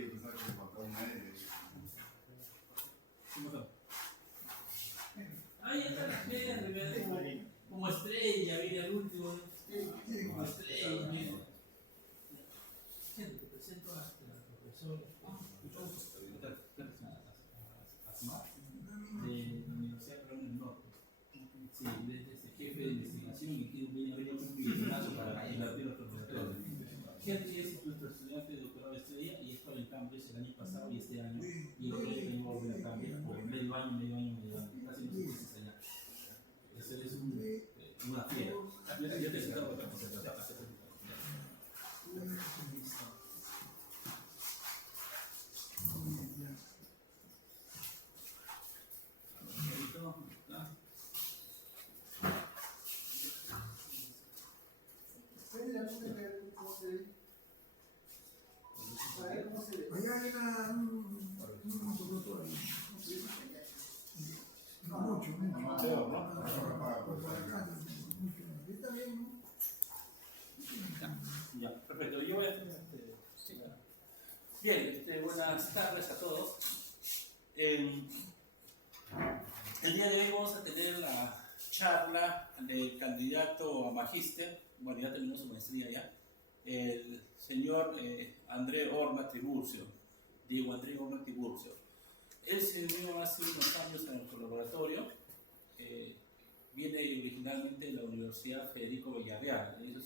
yo pensaba que le faltaba un aire. Ahí está la gente, como estrella, viene al último. Como estrella, mira. Gente, te presento a la profesora Asmar de la Universidad Peruana del Norte. Sí, desde jefe de investigación y que viene a venir un visionario para invertir los laboratorios. Gente es nuestro estudiante de doctorado de estrella y esto en Cambridge el año pasado y este año. Y el otro año tengo que volver a Cambridge por medio año. Casi no sé si allá. Ese es una fiera. Ya te he citado otra cosa. Allá era un doctor ahí. No mucho. Está bien, ¿no? Ya, perfecto. Yo voy a hacer bien, buenas tardes a todos. El día de hoy vamos a tener la charla del candidato a magíster. Bueno, ya tenemos su maestría ya. El señor André Horna Tiburcio, Diego André Horna Tiburcio. Él se unió hace unos años en nuestro laboratorio. Viene originalmente de la Universidad Federico Villarreal. Él hizo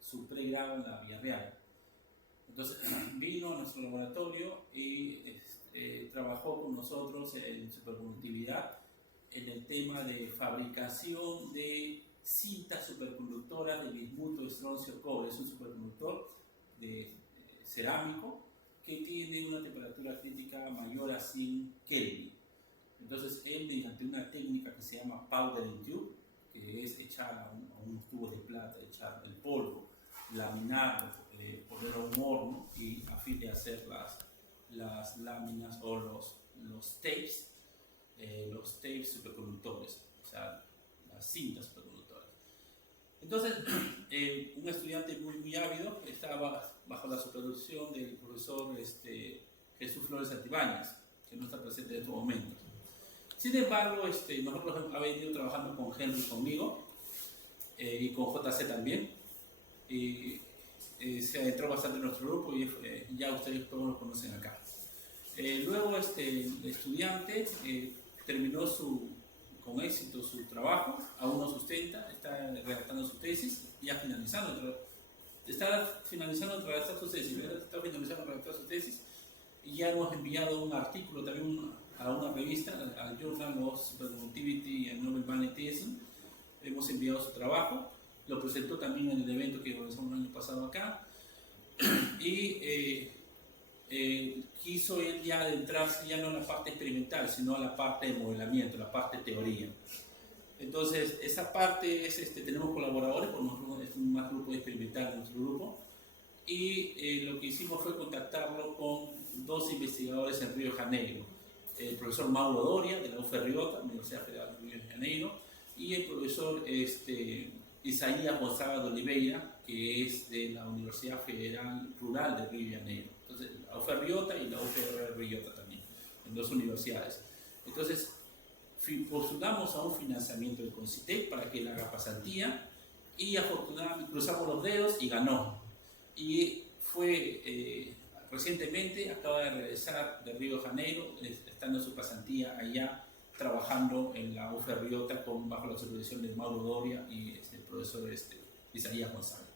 su pregrado en la Villarreal. Entonces vino a nuestro laboratorio y trabajó con nosotros en superconductividad en el tema de fabricación de cintas superconductoras de bismuto, estroncio, cobre. Es un superconductor de cerámico que tiene una temperatura crítica mayor a 100 Kelvin. Entonces él, mediante una técnica que se llama powdering tube, que es echar a unos tubos de plata, echar el polvo, laminarlo, ponerlo a un horno y a fin de hacer las láminas o los tapes superconductores, o sea, las cintas superconductoras. Entonces, un estudiante muy ávido estaba bajo la supervisión del profesor Jesús Flores Santibáñez, que no está presente en estos momentos. Sin embargo, nosotros hemos venido trabajando con Henry conmigo y con JC también. Y se adentró bastante en nuestro grupo y ya ustedes todos lo conocen acá. Luego el estudiante terminó con éxito su trabajo, aún no sustenta, está redactando su tesis, ya está finalizando de redactar su tesis, y ya hemos enviado un artículo también a una revista, al Journal of Superconductivity and Novel Magnetism. Hemos enviado su trabajo, lo presentó también en el evento que organizamos el año pasado acá, y quiso él ya adentrarse ya no en la parte experimental, sino a la parte de modelamiento, la parte de teoría. Entonces, esa parte es, tenemos colaboradores, por nosotros es un más grupo experimental en nuestro grupo, y lo que hicimos fue contactarlo con dos investigadores en Río de Janeiro, el profesor Mauro Doria, de la UFRJ, Universidad Federal de Río de Janeiro, y el profesor Isaías Gonzaga de Oliveira, que es de la Universidad Federal Rural de Río de Janeiro. Entonces, la UFRJ y la UFRJ también, en dos universidades. Entonces, postulamos a un financiamiento del CONCITEC para que él haga pasantía y afortunadamente cruzamos los dedos y ganó. Y fue recientemente, acaba de regresar de Río de Janeiro, estando en su pasantía allá, trabajando en la UFRJ bajo la supervisión de Mauro Doria y el profesor Isaías González.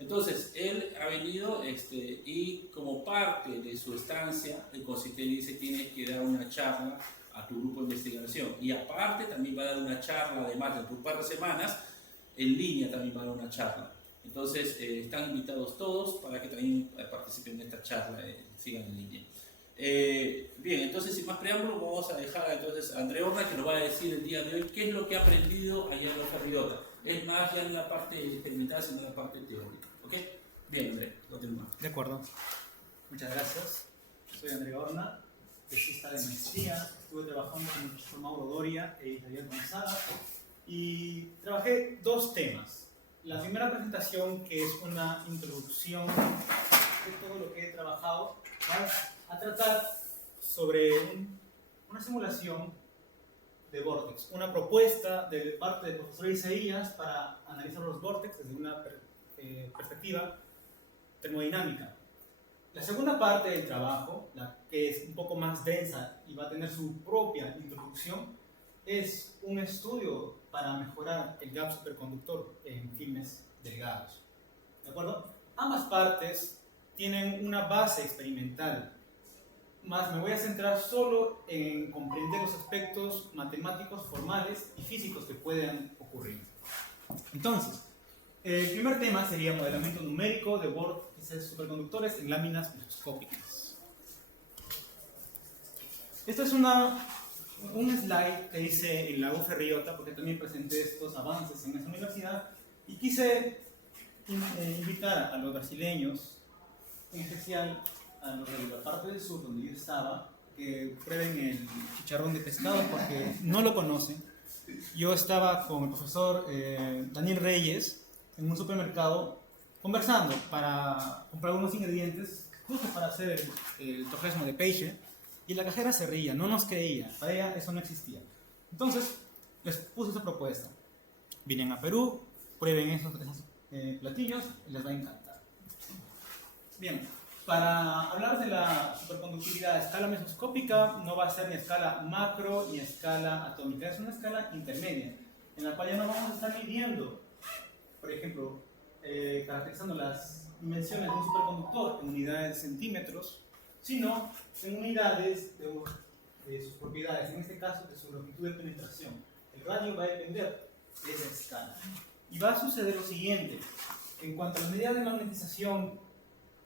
Entonces, él ha venido y como parte de su estancia, el CONCITEC dice tienes que dar una charla a tu grupo de investigación. Y aparte también va a dar una charla, además de un par de semanas, en línea también va a dar una charla. Entonces, están invitados todos para que también participen en esta charla, sigan en línea. Bien, entonces sin más preámbulos vamos a dejar entonces a André Horna que nos va a decir el día de hoy qué es lo que ha aprendido allá en la UFRJ. Es más ya en la parte experimental, sino en la parte teórica. ¿Ok? Bien, André, continuamos. De acuerdo. Muchas gracias. Soy André Horna, tesista de maestría. Estuve trabajando con el profesor Mauro Doria e Isaías Gonzaga y trabajé dos temas. La primera presentación, que es una introducción de todo lo que he trabajado, va a tratar sobre una simulación de vórtex, una propuesta de parte del profesor Isaías para analizar los vórtex desde una perspectiva termodinámica. La segunda parte del trabajo, la que es un poco más densa y va a tener su propia introducción, es un estudio para mejorar el gap superconductor en filmes delgados. ¿De acuerdo? Ambas partes tienen una base experimental, más me voy a centrar solo en comprender los aspectos matemáticos, formales y físicos que puedan ocurrir. Entonces, el primer tema sería modelamiento numérico de vórtices superconductores en láminas microscópicas. Esta es un slide que hice en la UF Riota, porque también presenté estos avances en esa universidad, y quise invitar a los brasileños, en especial a los de la parte del sur donde yo estaba, que prueben el chicharrón de pescado porque no lo conocen. Yo estaba con el profesor Daniel Reyes en un supermercado conversando para comprar unos ingredientes justo para hacer el torresmo de peixe, y la cajera se reía, no nos creía, para ella eso no existía. Entonces les puse esa propuesta: vienen a Perú, prueben esos platillos y les va a encantar. Bien, para hablar de la superconductividad a escala mesoscópica, no va a ser ni a escala macro ni a escala atómica, es una escala intermedia, en la cual ya no vamos a estar midiendo, por ejemplo, caracterizando las dimensiones de un superconductor en unidades de centímetros, sino en unidades de sus propiedades, en este caso de su longitud de penetración. El radio va a depender de esa escala. Y va a suceder lo siguiente: en cuanto a las medidas de magnetización,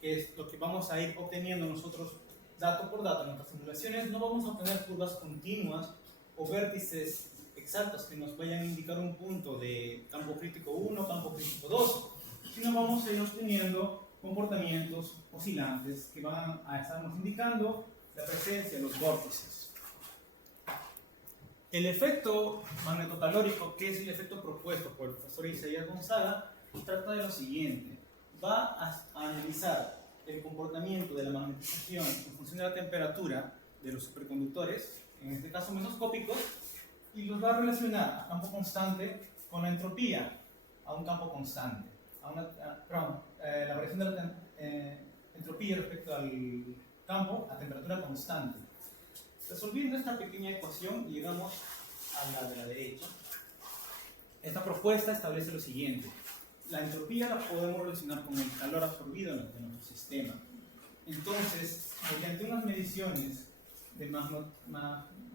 que es lo que vamos a ir obteniendo nosotros dato por dato en nuestras simulaciones, no vamos a obtener curvas continuas o vértices exactos que nos vayan a indicar un punto de campo crítico 1, campo crítico 2, sino vamos a ir obteniendo comportamientos oscilantes que van a estarnos indicando la presencia de los vórtices. El efecto magnetocalórico, que es el efecto propuesto por el profesor Isaías Gonzaga, trata de lo siguiente: va a analizar el comportamiento de la magnetización en función de la temperatura de los superconductores, en este caso mesoscópicos, y los va a relacionar a campo constante con la entropía a un campo constante, la variación de la entropía respecto al campo a temperatura constante. Resolviendo esta pequeña ecuación, llegamos a la de la derecha. Esta propuesta establece lo siguiente: la entropía la podemos relacionar con el calor absorbido de nuestro sistema. Entonces, mediante unas mediciones de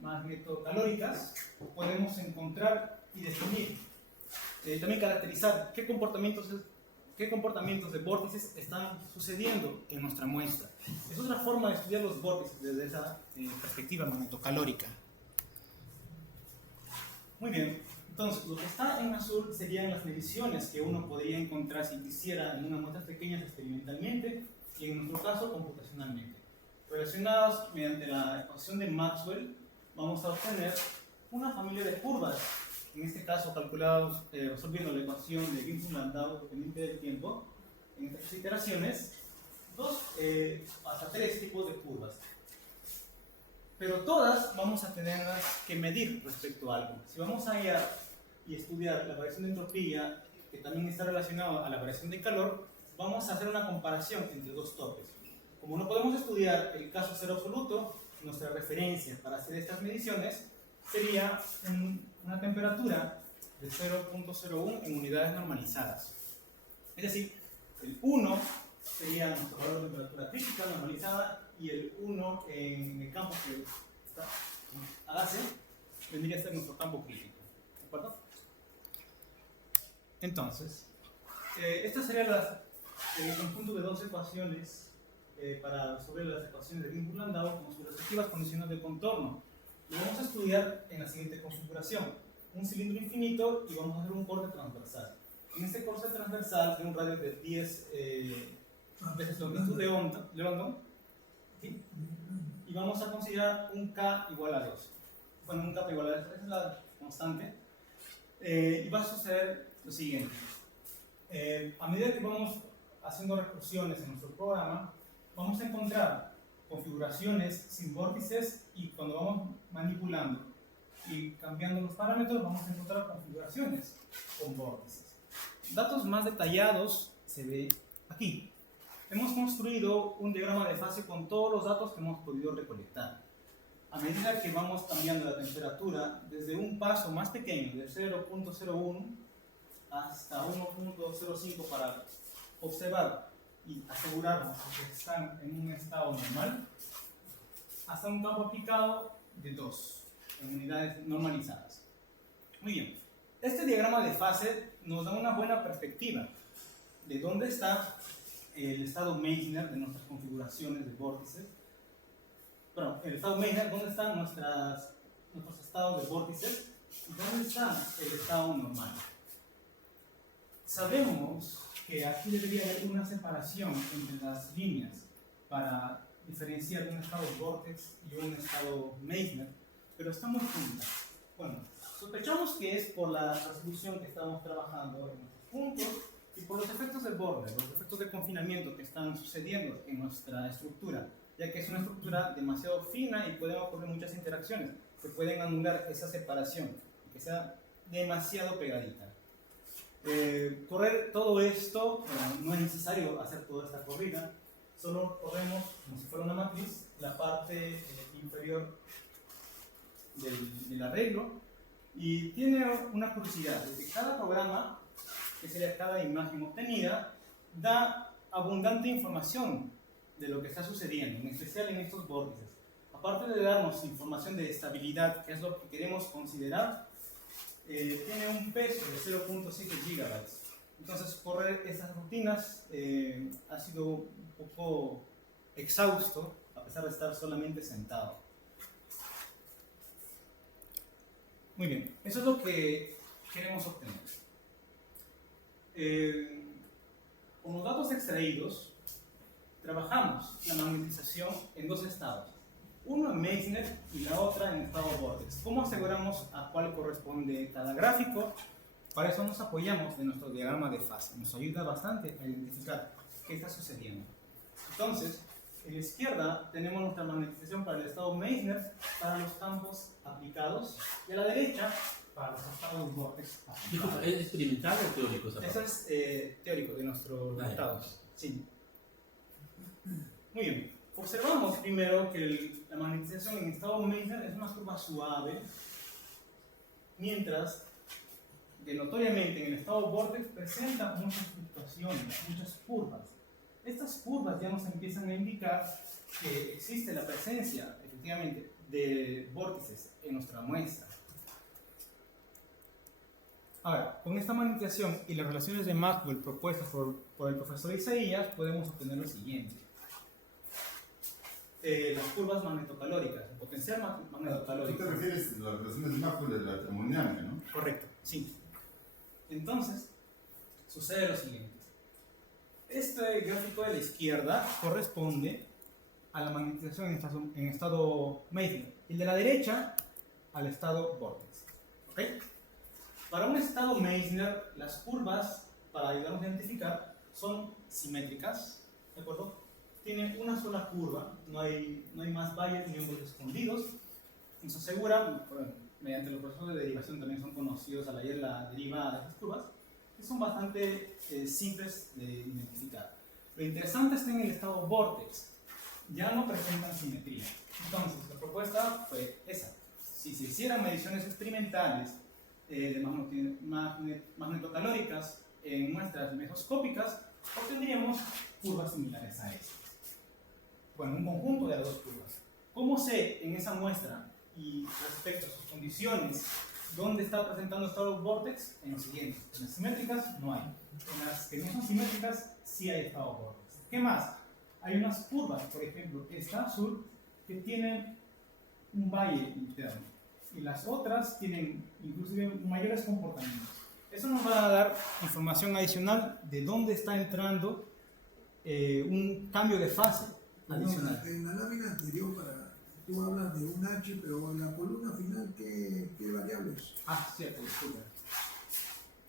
magnetocalóricas, podemos encontrar y definir, también caracterizar qué comportamientos de vórtices están sucediendo en nuestra muestra. Es otra forma de estudiar los vórtices desde esa perspectiva magnetocalórica. Muy bien, entonces lo que está en azul serían las mediciones que uno podría encontrar si quisiera en unas muestras pequeñas experimentalmente y en nuestro caso computacionalmente. Relacionadas mediante la ecuación de Maxwell, vamos a obtener una familia de curvas, en este caso calculados resolviendo la ecuación de Ginsburg-Landau dependiente del tiempo, en estas iteraciones, hasta 3 tipos de curvas. Pero todas vamos a tenerlas que medir respecto a algo. Si vamos a ir y estudiar la variación de entropía, que también está relacionado a la variación de calor, vamos a hacer una comparación entre dos topes. Como no podemos estudiar el caso cero absoluto, nuestra referencia para hacer estas mediciones sería una temperatura de 0.01 en unidades normalizadas. Es decir, el 1 sería nuestro valor de temperatura crítica normalizada, y el 1 en el campo que está a base vendría a ser nuestro campo crítico. ¿De acuerdo? Entonces, esta sería el conjunto de dos ecuaciones para resolver las ecuaciones de Ginsburg-Landau con sus respectivas condiciones de contorno. Lo vamos a estudiar en la siguiente configuración: un cilindro infinito y vamos a hacer un corte transversal. En este corte transversal de un radio de 10 veces longitud de onda, ¿sí? Y vamos a considerar un K igual a 2. Bueno, un K igual a 2 es la constante. Y va a suceder lo siguiente: a medida que vamos haciendo recursiones en nuestro programa, vamos a encontrar configuraciones sin vórtices, y cuando vamos manipulando y cambiando los parámetros vamos a encontrar configuraciones con vórtices. Datos más detallados se ve aquí. Hemos construido un diagrama de fase con todos los datos que hemos podido recolectar. A medida que vamos cambiando la temperatura, desde un paso más pequeño, de 0.01 hasta 1.05 para observar y asegurarnos de que están en un estado normal, hasta un campo aplicado de 2 en unidades normalizadas. Muy bien, este diagrama de fase nos da una buena perspectiva de dónde está el estado Meissner de nuestras configuraciones de vórtices. Bueno, el estado Meissner, dónde están nuestros estados de vórtices y dónde está el estado normal. Sabemos que aquí debería haber una separación entre las líneas para diferenciar un estado vórtex y un estado Meissner, pero están muy juntas. Bueno, sospechamos que es por la resolución que estamos trabajando en nuestros puntos y por los efectos de borde, los efectos de confinamiento que están sucediendo en nuestra estructura, ya que es una estructura demasiado fina y pueden ocurrir muchas interacciones que pueden anular esa separación, que sea demasiado pegadita. Correr todo esto, no es necesario hacer toda esta corrida, solo corremos como si fuera una matriz la parte inferior del arreglo, y tiene una curiosidad, es que cada programa, que sería cada imagen obtenida, da abundante información de lo que está sucediendo, en especial en estos vórtices. Aparte de darnos información de estabilidad, que es lo que queremos considerar, tiene un peso de 0.7 gigabytes. Entonces, correr esas rutinas ha sido un poco exhausto, a pesar de estar solamente sentado. Muy bien, eso es lo que queremos obtener. Con los datos extraídos, trabajamos la magnetización en dos estados. Uno en Meissner y la otra en estado vórtex. ¿Cómo aseguramos a cuál corresponde cada gráfico? Para eso nos apoyamos de nuestro diagrama de fase. Nos ayuda bastante a identificar qué está sucediendo. Entonces, en la izquierda tenemos nuestra magnetización para el estado Meissner, para los campos aplicados, y a la derecha para los estados vórtex aplicados. Disculpa, ¿es experimental o teórico esa Eso parte? es teórico de nuestros Ah, estados. Sí. Muy bien. Observamos primero que la magnetización en estado Meissner es una curva suave, mientras que notoriamente en el estado vórtex presenta muchas fluctuaciones, muchas curvas. Estas curvas ya nos empiezan a indicar que existe la presencia, efectivamente, de vórtices en nuestra muestra. Ahora, con esta magnetización y las relaciones de Maxwell propuestas por el profesor Isaías, podemos obtener lo siguiente. Las curvas magnetocalóricas, el potencial magnetocalórico. ¿Tú te refieres a las relaciones de Maxwell de la termodinámica, no? Correcto, sí. Entonces, sucede lo siguiente. Este gráfico de la izquierda corresponde a la magnetización en estado Meissner, y el de la derecha al estado vórtex. ¿Ok? Para un estado Meissner, las curvas, para ayudarnos a identificar, son simétricas, ¿de acuerdo? Tienen una sola curva, no hay más valles ni hombros escondidos. Nos asegura, bueno, mediante los procesos de derivación también son conocidos al hallar la derivada de estas curvas, que son bastante simples de identificar. Lo interesante está en el estado vórtex, ya no presentan simetría. Entonces, la propuesta fue esa. Si se hicieran mediciones experimentales de magnetocalóricas en muestras mesoscópicas, obtendríamos curvas similares a estas. Bueno, un conjunto de las dos curvas. ¿Cómo sé en esa muestra y respecto a sus condiciones dónde está presentando estado vórtex? En lo siguiente: en las simétricas no hay, en las que no son simétricas sí hay estado vórtex. ¿Qué más? Hay unas curvas, por ejemplo esta azul, que tienen un valle interno, y las otras tienen inclusive mayores comportamientos. Eso nos va a dar información adicional de dónde está entrando un cambio de fase adicional. En la lámina anterior, tú hablas de un H, pero en la columna final, ¿qué variables? Ah, cierto, disculpa.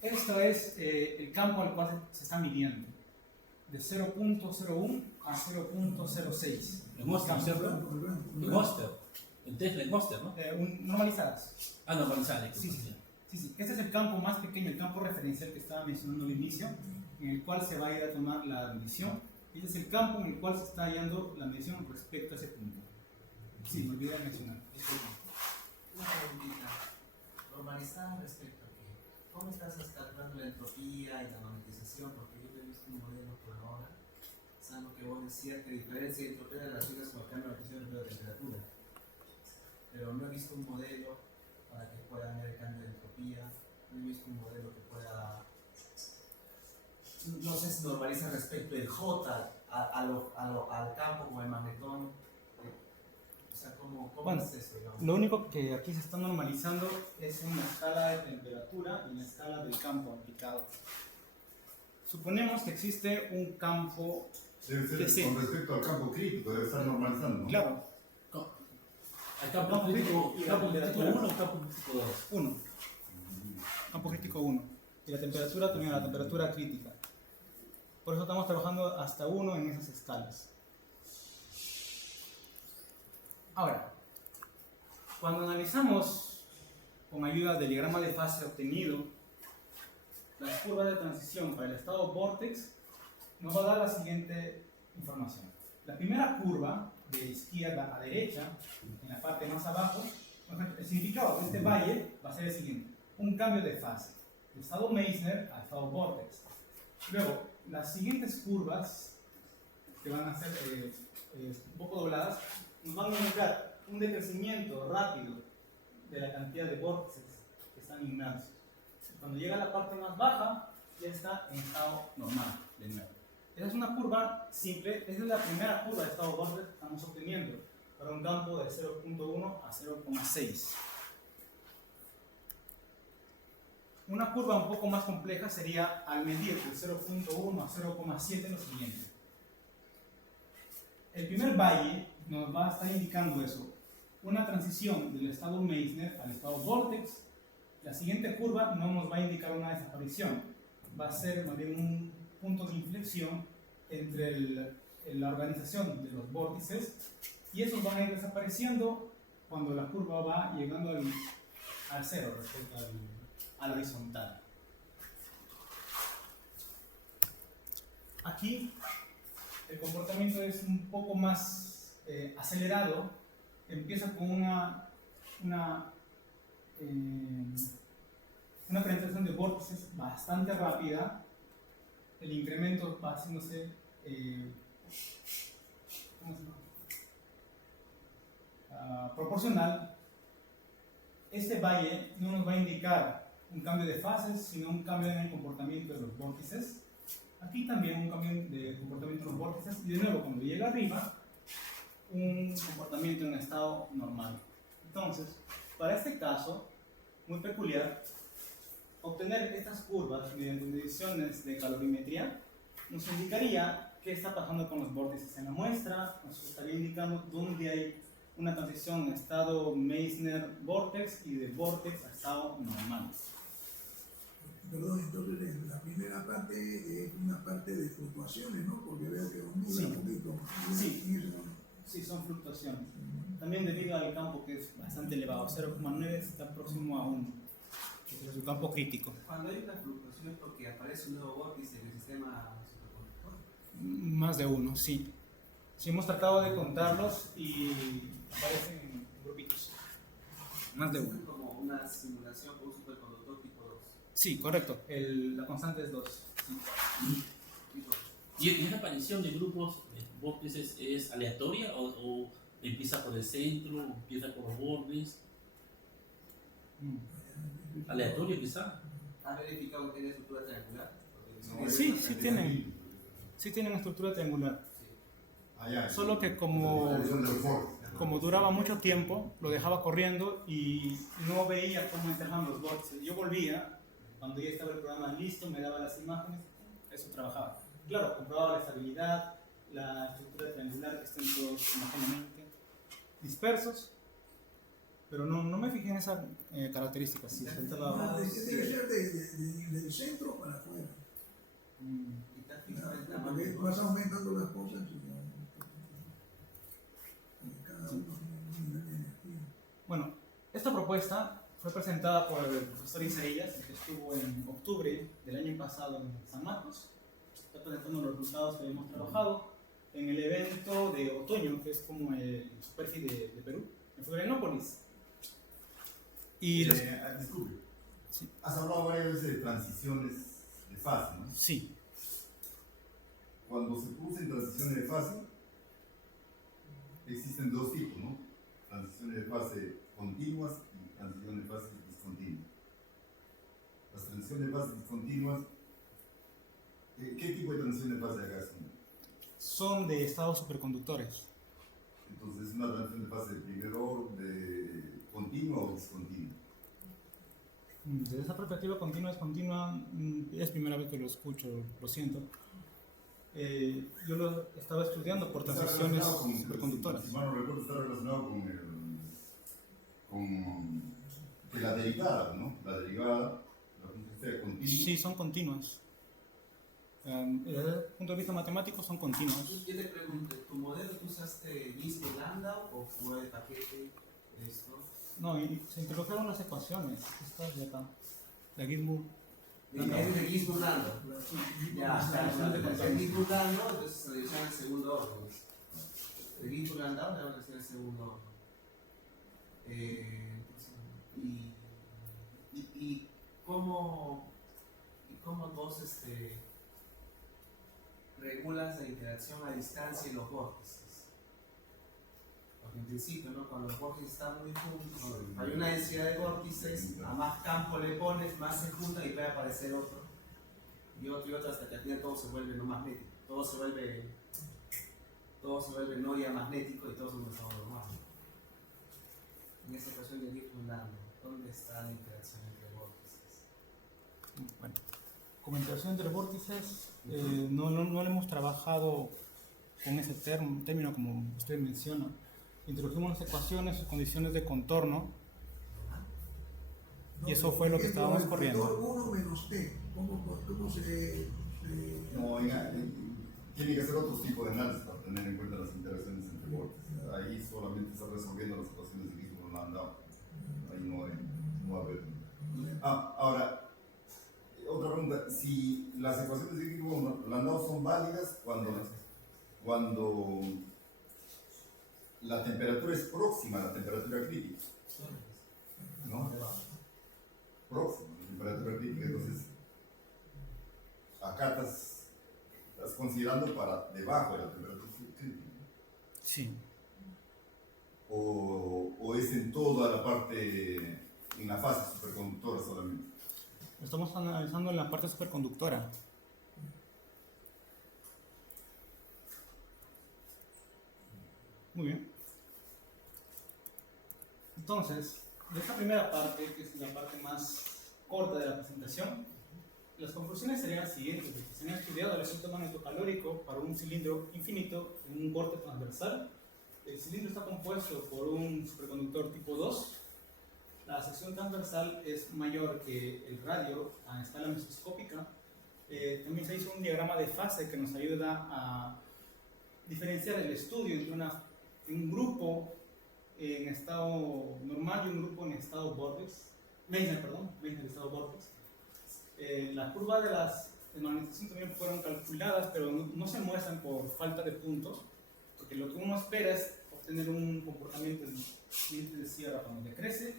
Esto es el campo al cual se está midiendo, de 0.01 a 0.06. En Monster, El ¿cierto? blanco, el blanco, el En blanco. Monster. En Tesla, en Monster, ¿no? Normalizadas. Ah, no, González. Sí, sí. Sí. Este es el campo más pequeño, el campo referencial que estaba mencionando al inicio, en el cual se va a ir a tomar la medición. Este es el campo en el cual se está hallando la medición respecto a ese punto. Sí, me olvidé de mencionar. Una preguntita. Normalizada respecto a qué. ¿Cómo estás calculando la entropía y la magnetización? Porque yo no he visto un modelo por ahora, salvo que vos decías que diferencia de entropía relaciones con el cambio de presión de temperatura. Pero no he visto un modelo para que pueda ver el cambio de entropía. No he visto un modelo que pueda. No sé si normaliza respecto del J al campo con el magnetón. O sea, ¿cómo Bueno, es eso, digamos? Lo único que aquí se está normalizando es una escala de temperatura y una escala del campo aplicado. Suponemos que existe un campo. Debe ser, Sí, sí. con respecto al campo crítico, debe estar normalizando, ¿no? Claro, ¿El campo crítico 1 o campo crítico 2? 1. Campo crítico 1. Y la temperatura también, la temperatura crítica. Por eso estamos trabajando hasta 1 en esas escalas. Ahora, cuando analizamos con ayuda del diagrama de fase obtenido las curvas de transición para el estado vórtex, nos va a dar la siguiente información. La primera curva, de izquierda a derecha, en la parte más abajo, el significado de este valle va a ser el siguiente: un cambio de fase, de estado Meissner a estado vórtex. Luego, las siguientes curvas, que van a ser un poco dobladas, nos van a indicar un decrecimiento rápido de la cantidad de vórtices que están inmersos. Cuando llega a la parte más baja, ya está en estado normal de nuevo. Esa es una curva simple, esa es la primera curva de estado vórtex que estamos obteniendo para un campo de 0.1 a 0.6. Una curva un poco más compleja sería al medir de 0.1 a 0.7 lo siguiente. El primer valle nos va a estar indicando eso, una transición del estado Meissner al estado vórtex. La siguiente curva no nos va a indicar una desaparición, va a ser más bien un punto de inflexión entre la organización de los vórtices, y esos van a ir desapareciendo cuando la curva va llegando al cero respecto al horizontal. Aquí el comportamiento es un poco más acelerado, empieza con una penetración de vórtices bastante rápida. El incremento va haciéndose proporcional. Este valle no nos va a indicar un cambio de fases, sino un cambio en el comportamiento de los vórtices. Aquí también un cambio de comportamiento de los vórtices, y de nuevo cuando llega arriba, un comportamiento en estado normal. Entonces, para este caso muy peculiar, obtener estas curvas mediante mediciones de calorimetría nos indicaría qué está pasando con los vórtices en la muestra, nos estaría indicando dónde hay una transición en estado Meissner-vórtex y de vórtex a estado normal. Perdón, entonces la primera parte es una parte de fluctuaciones, ¿no? Porque veo que ondula Sí. un poquito. Sí. Sí, son fluctuaciones. También debido al campo que es bastante elevado, 0,9 está próximo a 1. Es su campo crítico. Cuando hay una fluctuación es porque aparece un nuevo vórtice en el sistema superconductor. Más de uno, sí. Sí, hemos tratado de contarlos y aparecen en grupitos. Más de uno. Es como una simulación con un superconductor tipo 2. Sí, correcto. La constante es 2. Tipo 2. ¿Y esa aparición de grupos vórtices es aleatoria o empieza por el centro, empieza por los bordes? ¿Aleatorio quizá? ¿Has verificado que tiene estructura triangular? No, Sí, es- sí tienen. Sí tienen estructura triangular. Allá, Solo que la como división de los bordes. duraba mucho tiempo, lo dejaba corriendo y no veía cómo encajaban los vórtices. Yo volvía, cuando ya estaba el programa listo, me daba las imágenes, eso trabajaba. Claro, comprobaba la estabilidad, la estructura triangular, que estén todos homogéneamente dispersos, pero no me fijé en esas características. Sí, Debe ser del centro para afuera. ¿Y te has fijado el tamaño Porque del vas vórtice? aumentando las cosas y no. propuesta fue presentada por el profesor Isaías, que estuvo en octubre del año pasado en San Marcos. Está presentando los resultados que hemos trabajado en el evento de otoño, que es como el Superfi de Perú, en Florianópolis. Y Disculpe. Sí. Has hablado varias veces de transiciones de fase, ¿no? Sí, Cuando se producen transiciones de fase, existen dos tipos, ¿no? Transiciones de fase continuas y transiciones de fase discontinuas. Las transiciones de fase discontinuas, ¿qué tipo de transiciones de fase acá son? son de estados superconductores. Entonces, ¿una transición de fase de primer orden, de continua o discontinua? Desde esa perspectiva, continua es continua, es primera vez que lo escucho, lo siento. Yo lo estaba estudiando por Está transiciones relacionado con- superconductoras. Si mal no recuerdo, está relacionado con que la derivada, ¿no? La derivada, la función de continua. Sí, son continuas. Desde el punto de vista matemático son continuas. Yo te pregunto, ¿tu modelo tú usaste Gizmo-Landau o fue de paquete esto? No, y se introdujeron las ecuaciones. Estas de acá. De Gizmo. Es de Gizmo-Landau. Ya, está el Gizmo-Landau, entonces se reducción en segundo orden. El Gizmo-Landau le vamos a decir en segundo orden. Y cómo vos regulas la interacción a distancia y los vórtices. Porque en principio, ¿no? Cuando los vórtices están muy juntos, hay una densidad de vórtices, a más campo le pones, más se juntan y puede aparecer otro. Y otro, hasta que al final todo se vuelve no magnético. Todo se vuelve no diamagnético y todos son normales. En esta ecuación de Gibson-Landau, ¿dónde está la interacción entre vórtices? Bueno, como interacción entre vórtices, no lo hemos trabajado con ese término como usted menciona. Introdujimos las ecuaciones, sus condiciones de contorno, y eso fue lo que estábamos corriendo. El factor 1 menos t, ¿cómo se No, tiene que ser otro tipo de análisis para tener en cuenta las interacciones entre vórtices. Ahí solamente está resolviendo las ecuaciones de Gizmo-Landau. Ahí no va a haber. Ahora, otra pregunta. Si las ecuaciones de Gizmo-Landau son válidas cuando la temperatura es próxima a la temperatura crítica, ¿no? Próxima a la temperatura crítica, entonces acá estás considerando para debajo de la temperatura crítica. Sí. O es en toda la parte, en la fase superconductora solamente. Estamos analizando en la parte superconductora. Muy bien. Entonces, de esta primera parte, que es la parte más corta de la presentación, las conclusiones serían las siguientes. Se han estudiado el efecto magnetocalórico para un cilindro infinito en un corte transversal. El cilindro está compuesto por un superconductor tipo 2. La sección transversal es mayor que el radio a escala mesoscópica. También se hizo un diagrama de fase que nos ayuda a diferenciar el estudio entre un grupo en estado normal y un grupo en estado vórtice. Meissner estado vórtice. Las curvas de magnetización también fueron calculadas, pero no se muestran por falta de puntos, porque lo que uno espera es obtener un comportamiento de sierra cuando decrece,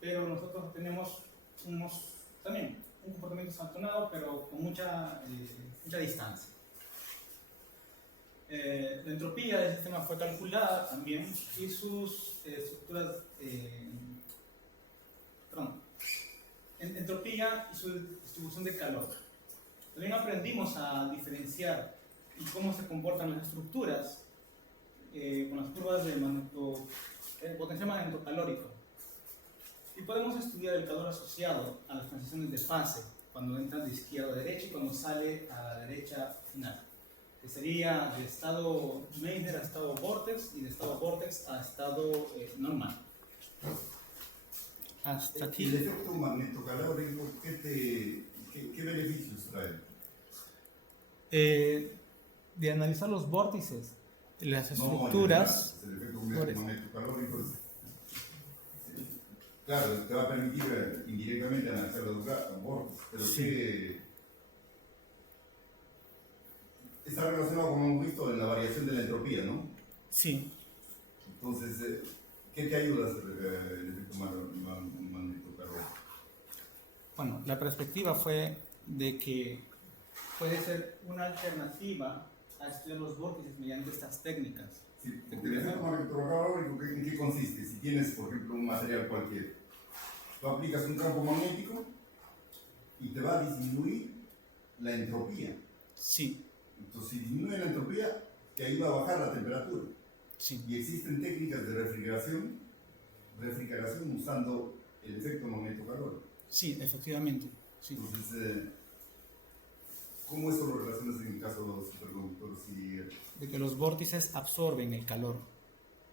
pero nosotros tenemos también un comportamiento saltonado, pero con mucha distancia. La entropía del sistema fue calculada también y sus estructuras, entropía y su distribución de calor. También aprendimos a diferenciar y cómo se comportan las estructuras con las curvas de potencial magnetocalórico. Y podemos estudiar el calor asociado a las transiciones de fase, cuando entran de izquierda a derecha y cuando sale a la derecha final, que sería de estado Meissner a estado vórtex y de estado vórtex a estado normal. Hasta aquí. ¿El efecto magnetocalórico qué beneficios trae? De analizar los vórtices, las estructuras. El efecto magnetocalórico claro, te va a permitir indirectamente analizar los vórtices, pero Sí. que está relacionado, como hemos visto, en la variación de la entropía, ¿no? Sí. Entonces, ¿qué te ayuda a hacer el efecto magneto-carbono? Bueno, la perspectiva fue de que puede ser una alternativa a estudiar los vórtices mediante estas técnicas. Sí, porque el efecto magneto-carbono, ¿en qué consiste? Si tienes, por ejemplo, un material cualquiera, tú aplicas un campo magnético y te va a disminuir la entropía. Sí, Entonces, si disminuye la entropía, te ayuda a bajar la temperatura. sí, Y existen técnicas de refrigeración usando el efecto magneto-carbono. sí, efectivamente. Sí. Entonces, ¿cómo eso lo relacionas en el caso de los superconductores? De que los vórtices absorben el calor.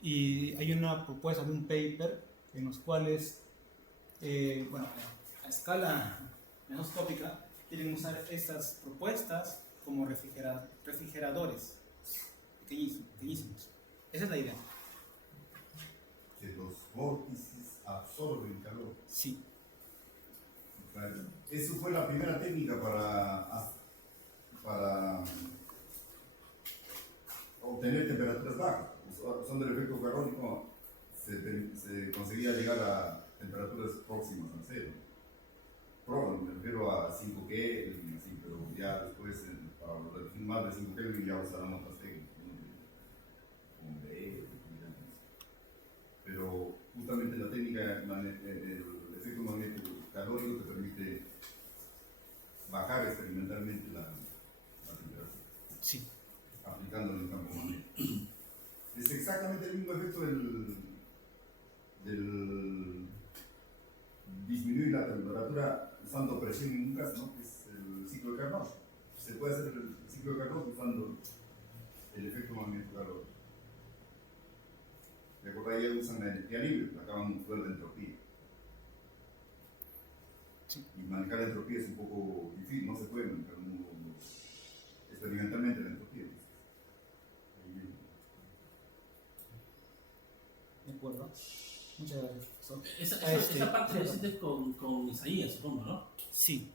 Y hay una propuesta de un paper en los cuales, bueno, a escala menoscópica, quieren usar estas propuestas como refrigeradores pequeñísimos. Esa es la idea. Que los vórtices absorben calor. Sí, Eso fue la primera técnica para obtener temperaturas bajas. Usando el efecto carbónico se conseguía llegar a temperaturas próximas al cero. Me refiero a 5 Kelvin, así, pero ya después, para más de 5 Kelvin, ya usaron otras técnicas, ¿no? Como pero justamente la técnica, el efecto magnético calórico te permite bajar experimentalmente la temperatura, sí, aplicándolo en el campo magnético. Es exactamente el mismo efecto del disminuir la temperatura usando presión en un gas, ¿no? Que es el ciclo de Carnot. Se puede hacer el ciclo de Carnot usando el efecto magnético calórico. De acuerdo, ahí usan la energía libre, acaban de usar la entropía. sí. Y manejar la entropía es un poco difícil, no se puede manejar experimentalmente la entropía. De acuerdo. Muchas gracias, profesor. Esa parte lo hiciste con Isaías, supongo, ¿no? Sí.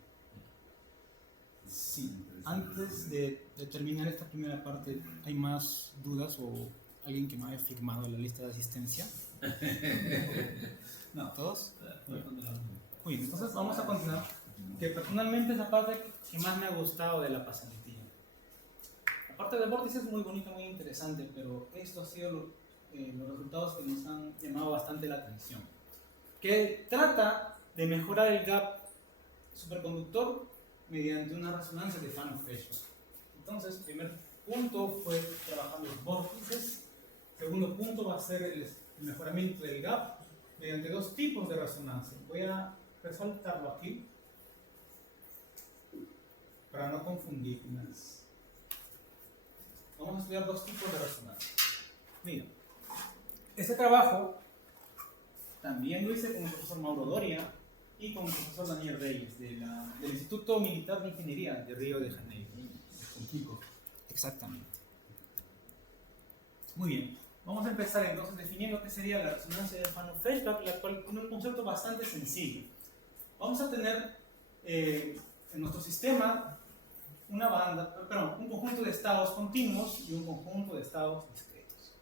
Sí. Antes de terminar esta primera parte, ¿hay más dudas o alguien que no haya firmado la lista de asistencia? No. ¿Todos? Muy bien, entonces vamos a continuar. Que personalmente es la parte que más me ha gustado de la pasantía. La parte del vórtice es muy bonita, muy interesante, pero esto ha sido los resultados que nos han llamado bastante la atención. Que trata de mejorar el gap superconductor mediante una resonancia de Fano-Feshbach. Entonces, primer punto fue trabajar los vórtices. Segundo punto va a ser el mejoramiento del gap mediante dos tipos de resonancia. Voy a resaltarlo aquí para no confundirlas. Vamos a estudiar dos tipos de resonancia. Mira, este trabajo también lo hice con el profesor Mauro Doria y con el profesor Daniel Reyes del Instituto Militar de Ingeniería de Río de Janeiro. Exactamente. Muy bien. Vamos a empezar entonces definiendo qué sería la resonancia de Fano-Feshbach, la cual tiene un concepto bastante sencillo. Vamos a tener en nuestro sistema un conjunto de estados continuos y un conjunto de estados discretos.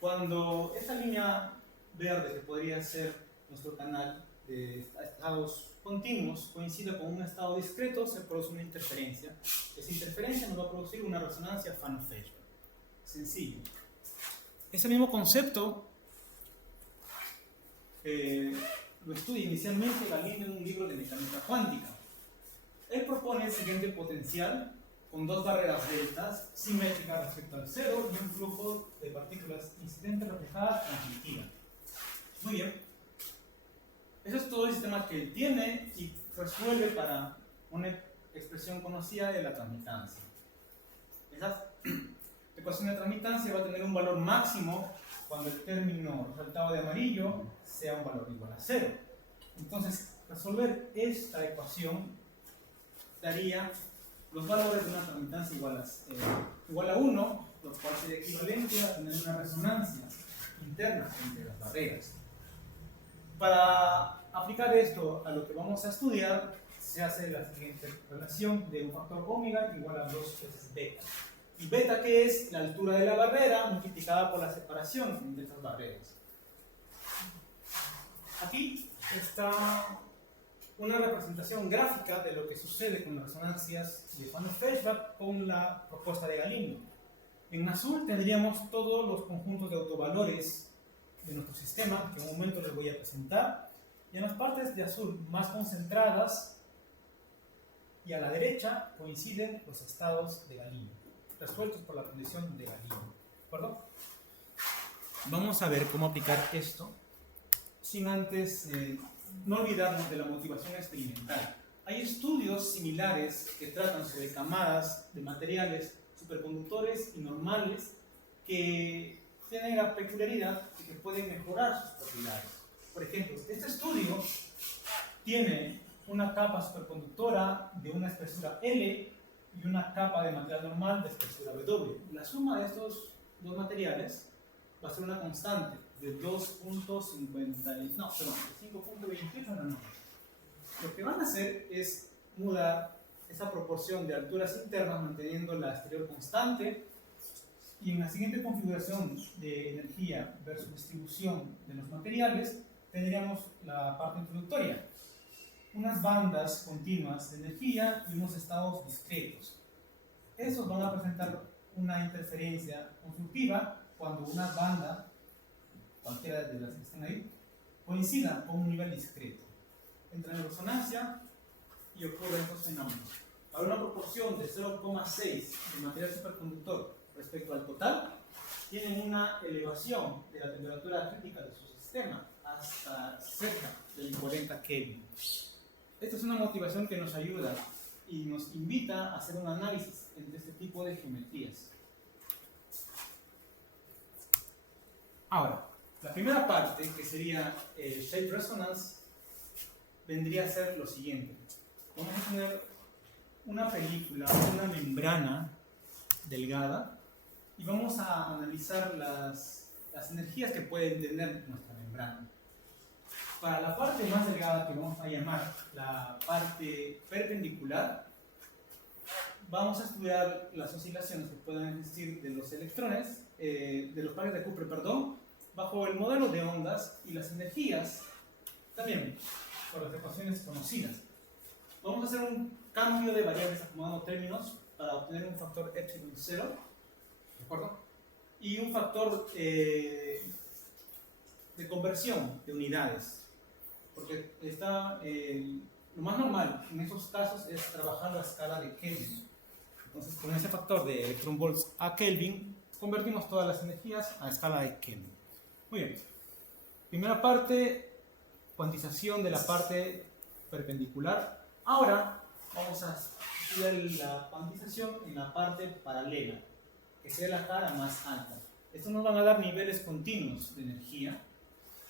Cuando esta línea verde, que podría ser nuestro canal de estados continuos, coincide con un estado discreto, se produce una interferencia. Esa interferencia nos va a producir una resonancia Fano-Feshbach. Sencillo. Ese mismo concepto lo estudia inicialmente Galindo en un libro de mecánica cuántica. Él propone el siguiente potencial con dos barreras deltas simétricas respecto al cero y un flujo de partículas incidentes reflejadas transmitidas. Muy bien. Eso es todo el sistema que él tiene y resuelve para una expresión conocida de la transmitancia. Esa ecuación de transmitancia va a tener un valor máximo cuando el término resaltado de amarillo sea un valor igual a 0. Entonces, resolver esta ecuación daría los valores de una transmitancia igual a 1, lo cual sería equivalente a tener una resonancia interna entre las barreras. Para aplicar esto a lo que vamos a estudiar, se hace la siguiente relación de un factor omega igual a 2 veces beta. ¿Y beta qué es? La altura de la barrera multiplicada por la separación entre estas barreras. Aquí está una representación gráfica de lo que sucede con las resonancias de Van Feshbach con la propuesta de Galindo. En azul tendríamos todos los conjuntos de autovalores de nuestro sistema, que en un momento les voy a presentar, y en las partes de azul más concentradas y a la derecha coinciden los estados de Galindo, resueltos por la condición de Galindo. ¿De acuerdo? Vamos a ver cómo aplicar esto sin antes no olvidarnos de la motivación experimental. Hay estudios similares que tratan sobre camadas de materiales superconductores y normales que tienen la peculiaridad de que pueden mejorar sus propiedades. Por ejemplo, este estudio tiene una capa superconductora de una espesura L y una capa de material normal de espesura W. La suma de estos dos materiales va a ser una constante de 5.28 nanometros. Lo que van a hacer es mudar esa proporción de alturas internas manteniendo la exterior constante, y en la siguiente configuración de energía versus distribución de los materiales tendríamos la parte introductoria, unas bandas continuas de energía y unos estados discretos. Esos van a presentar una interferencia constructiva cuando una banda, cualquiera de las que están ahí, coincida con un nivel discreto. Entran en resonancia y ocurren estos fenómenos. Para una proporción de 0,6 de material superconductor respecto al total, tienen una elevación de la temperatura crítica de su sistema hasta cerca del 40 Kelvin. Esta es una motivación que nos ayuda y nos invita a hacer un análisis entre este tipo de geometrías. Ahora, la primera parte, que sería el Shape Resonance, vendría a ser lo siguiente. Vamos a tener una película, una membrana delgada, y vamos a analizar las energías que puede tener nuestra membrana. Para la parte más delgada, que vamos a llamar la parte perpendicular, vamos a estudiar las oscilaciones que pueden existir de los electrones, de los pares de Cooper, perdón, bajo el modelo de ondas, y las energías también por las ecuaciones conocidas. Vamos a hacer un cambio de variables acomodando términos para obtener un factor epsilon 0, ¿de acuerdo? Y un factor de conversión de unidades, porque está, lo más normal en esos casos es trabajar la escala de Kelvin. Entonces, con ese factor de electronvolts a Kelvin, convertimos todas las energías a escala de Kelvin. Muy bien. Primera parte, cuantización de la parte perpendicular. Ahora vamos a estudiar la cuantización en la parte paralela, que sea la cara más alta. Estos nos van a dar niveles continuos de energía,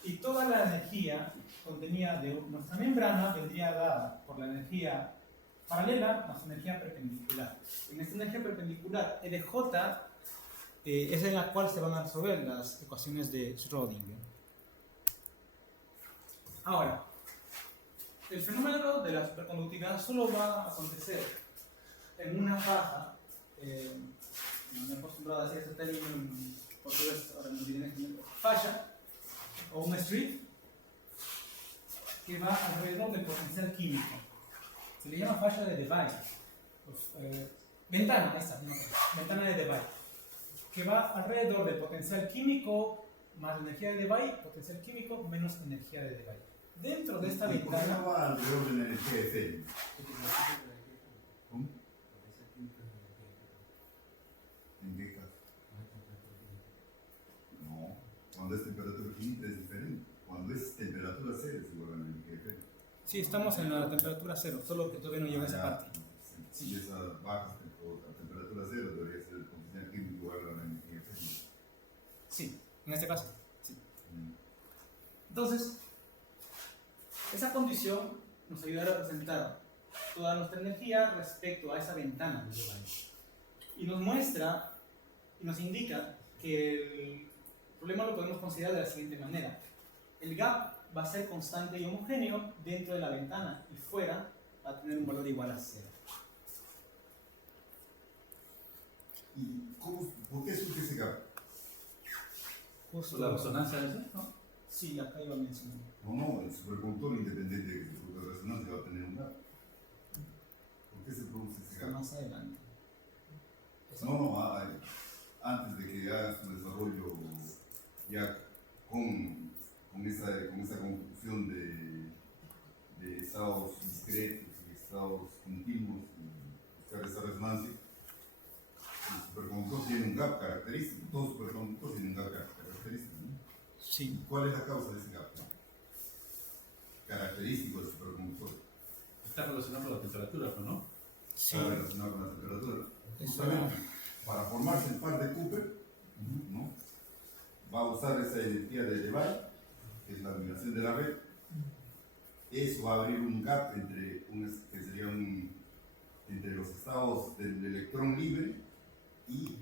y toda la energía contenida de nuestra membrana vendría dada por la energía paralela más energía perpendicular. En esta energía perpendicular, LJ, es en la cual se van a resolver las ecuaciones de Schrödinger. Ahora, el fenómeno de la superconductividad solo va a acontecer en una faja, no me he acostumbrado a decir este término en portugués, ahora no diré en español, falla o un strip que va alrededor del potencial químico. Se le llama falla de Debye, ventana, ahí está, no, ventana de Debye, que va alrededor del potencial químico más energía de Debye, potencial químico menos energía de Debye. Dentro de esta ventana va alrededor de la energía de Fermi. ¿Cómo? ¿En qué caso? No, cuando es temperatura química es diferente. Cuando es temperatura cero es igual a la energía de Fermi. sí, estamos en la temperatura cero, solo que todavía no llega a esa parte. Si esa baja a temperatura cero debería ser el potencial químico igual a la energía de Fermi. Sí, en este caso, sí. Entonces, esa condición nos ayudará a representar toda nuestra energía respecto a esa ventana de Debye. Y nos muestra y nos indica que el problema lo podemos considerar de la siguiente manera. El gap va a ser constante y homogéneo dentro de la ventana y fuera va a tener un valor igual a 0. ¿Y por qué surge ese gap? Justo ¿La resonancia de eso? ¿No? Sí, acá iba a mencionar. No, el superconductor independiente de que su resonancia va a tener un gap. ¿Por qué se produce ese Está gap? más adelante. No, antes de que hagas tu desarrollo ya con esa confusión de estados discretos y estados continuos y buscar esa resonancia, el superconductor tiene un gap característico, todo superconductor tiene un gap característico, ¿no? Sí. ¿Cuál es la causa de ese gap característico del superconductor? Está relacionado con la temperatura, ¿no? Sí. Está relacionado con la temperatura. Eso. Justamente, para formarse el par de Cooper, ¿no? Va a usar esa energía de Debye, que es la vibración de la red. Eso va a abrir un gap entre los estados del electrón libre y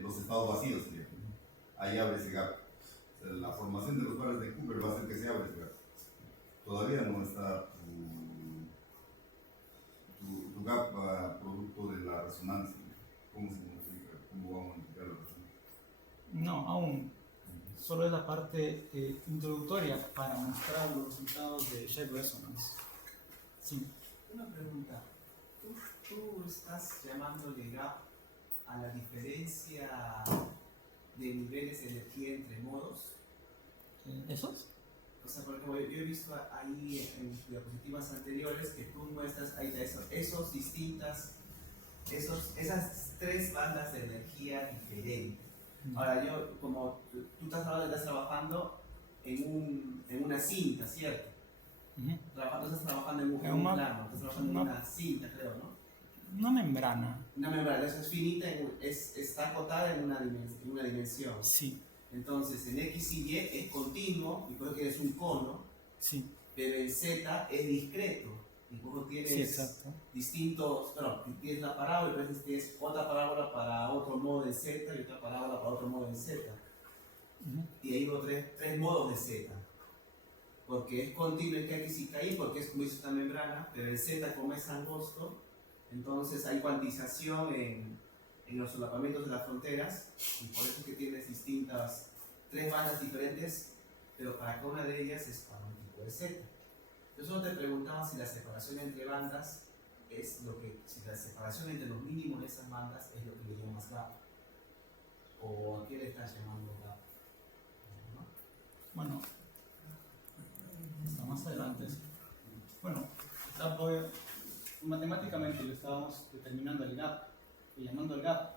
los estados vacíos. Ahí abre ese gap. O sea, la formación de los pares de Cooper va a hacer que se abra ese gap. Todavía no está tu gap producto de la resonancia. ¿Cómo se modifica? ¿Cómo va a modificar la resonancia? No, aún. Solo es la parte introductoria para mostrar los resultados de Shape Resonance. Sí. Una pregunta. ¿Tú estás llamándole gap a la diferencia de niveles de energía entre modos? ¿Esos? O sea, por ejemplo, yo he visto ahí en diapositivas anteriores que tú muestras ahí esas tres bandas de energía diferentes. Ahora, yo, como tú estás trabajando en una cinta, ¿cierto? Estás trabajando en un plano, estás trabajando en una cinta, creo, ¿no? Una membrana. Una membrana, eso es finita, está acotada en una dimensión. Sí, Entonces, en X y Y es continuo, y por eso tienes un cono, sí. pero en Z es discreto. Y por eso tienes Sí, exacto. distintos, tienes la parábola, y entonces tienes otra parábola para otro modo de Z y otra parábola para otro modo de Z. Y ahí hubo tres modos de Z. Porque es continuo en X y KY, porque es como dice esta membrana, pero en Z, como es angosto, entonces hay cuantización en los solapamientos de las fronteras, y por eso es que tienes tres bandas diferentes, pero para cada una de ellas es para un tipo de Z. Yo solo te preguntaba si la separación entre bandas si la separación entre los mínimos de esas bandas es lo que le llamas gap, o a qué le estás llamando gap. ¿No? Bueno, está más adelante. Bueno, matemáticamente lo estábamos determinando el gap, y llamando el gap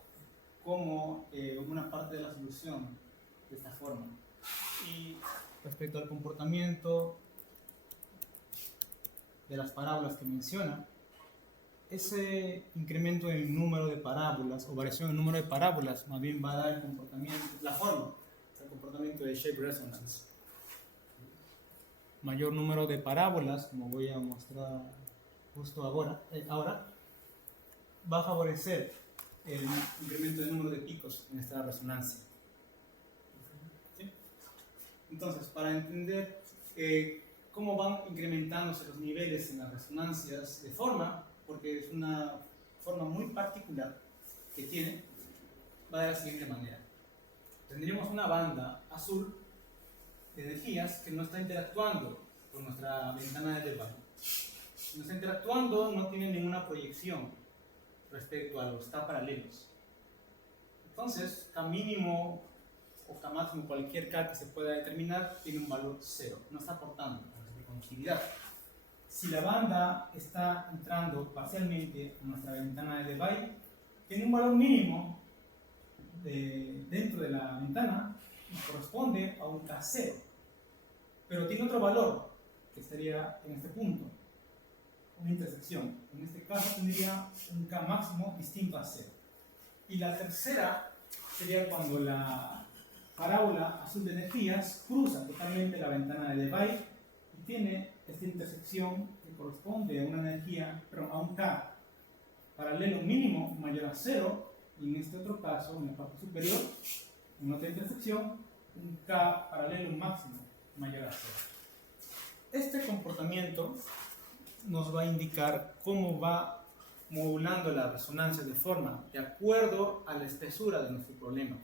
como una parte de la solución de esta forma. Y respecto al comportamiento de las parábolas que menciona, ese incremento en el número de parábolas o variación en el número de parábolas más bien va a dar el comportamiento, la forma, el comportamiento de Shape Resonance. Mayor número de parábolas, como voy a mostrar justo ahora va a favorecer el incremento del número de picos en esta resonancia. ¿Sí? Entonces, para entender cómo van incrementándose los niveles en las resonancias de forma, porque es una forma muy particular que tiene, va de la siguiente manera. Tendríamos una banda azul de energías que no está interactuando con nuestra ventana de Debye. No está interactuando, no tiene ninguna proyección respecto a los K paralelos. Entonces, K mínimo o K máximo, cualquier K que se pueda determinar, tiene un valor 0, no está aportando a la conductividad. Si la banda está entrando parcialmente a nuestra ventana de Debye, tiene un valor mínimo dentro de la ventana y corresponde a un K0, pero tiene otro valor que estaría en este punto, una intersección. En este caso tendría un K máximo distinto a 0. Y la tercera sería cuando la parábola azul de energías cruza totalmente la ventana de Debye y tiene esta intersección que corresponde a una energía, a un K paralelo mínimo mayor a 0, y en este otro caso, en la parte superior, en otra intersección, un K paralelo máximo mayor a 0. Este comportamiento nos va a indicar cómo va modulando la resonancia de forma de acuerdo a la espesura de nuestro problema.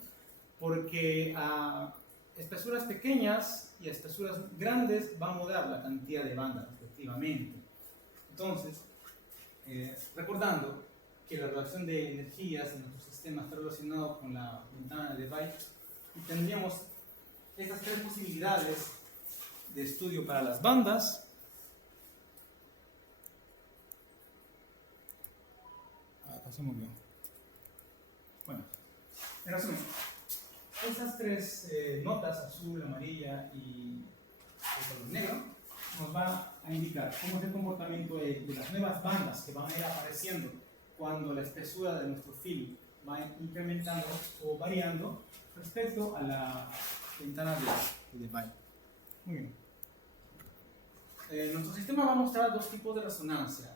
Porque a espesuras pequeñas y a espesuras grandes va a mudar la cantidad de bandas respectivamente. Entonces, recordando que la relación de energías en nuestro sistema está relacionado con la ventana de Debye, y tendríamos estas tres posibilidades de estudio para las bandas. Acá se movió. Bueno, en resumen, estas tres notas, azul, amarilla y el color negro, nos va a indicar cómo es el comportamiento de las nuevas bandas que van a ir apareciendo cuando la espesura de nuestro film va incrementando o variando respecto a la ventana de Debye. Muy bien. Nuestro sistema va a mostrar dos tipos de resonancia.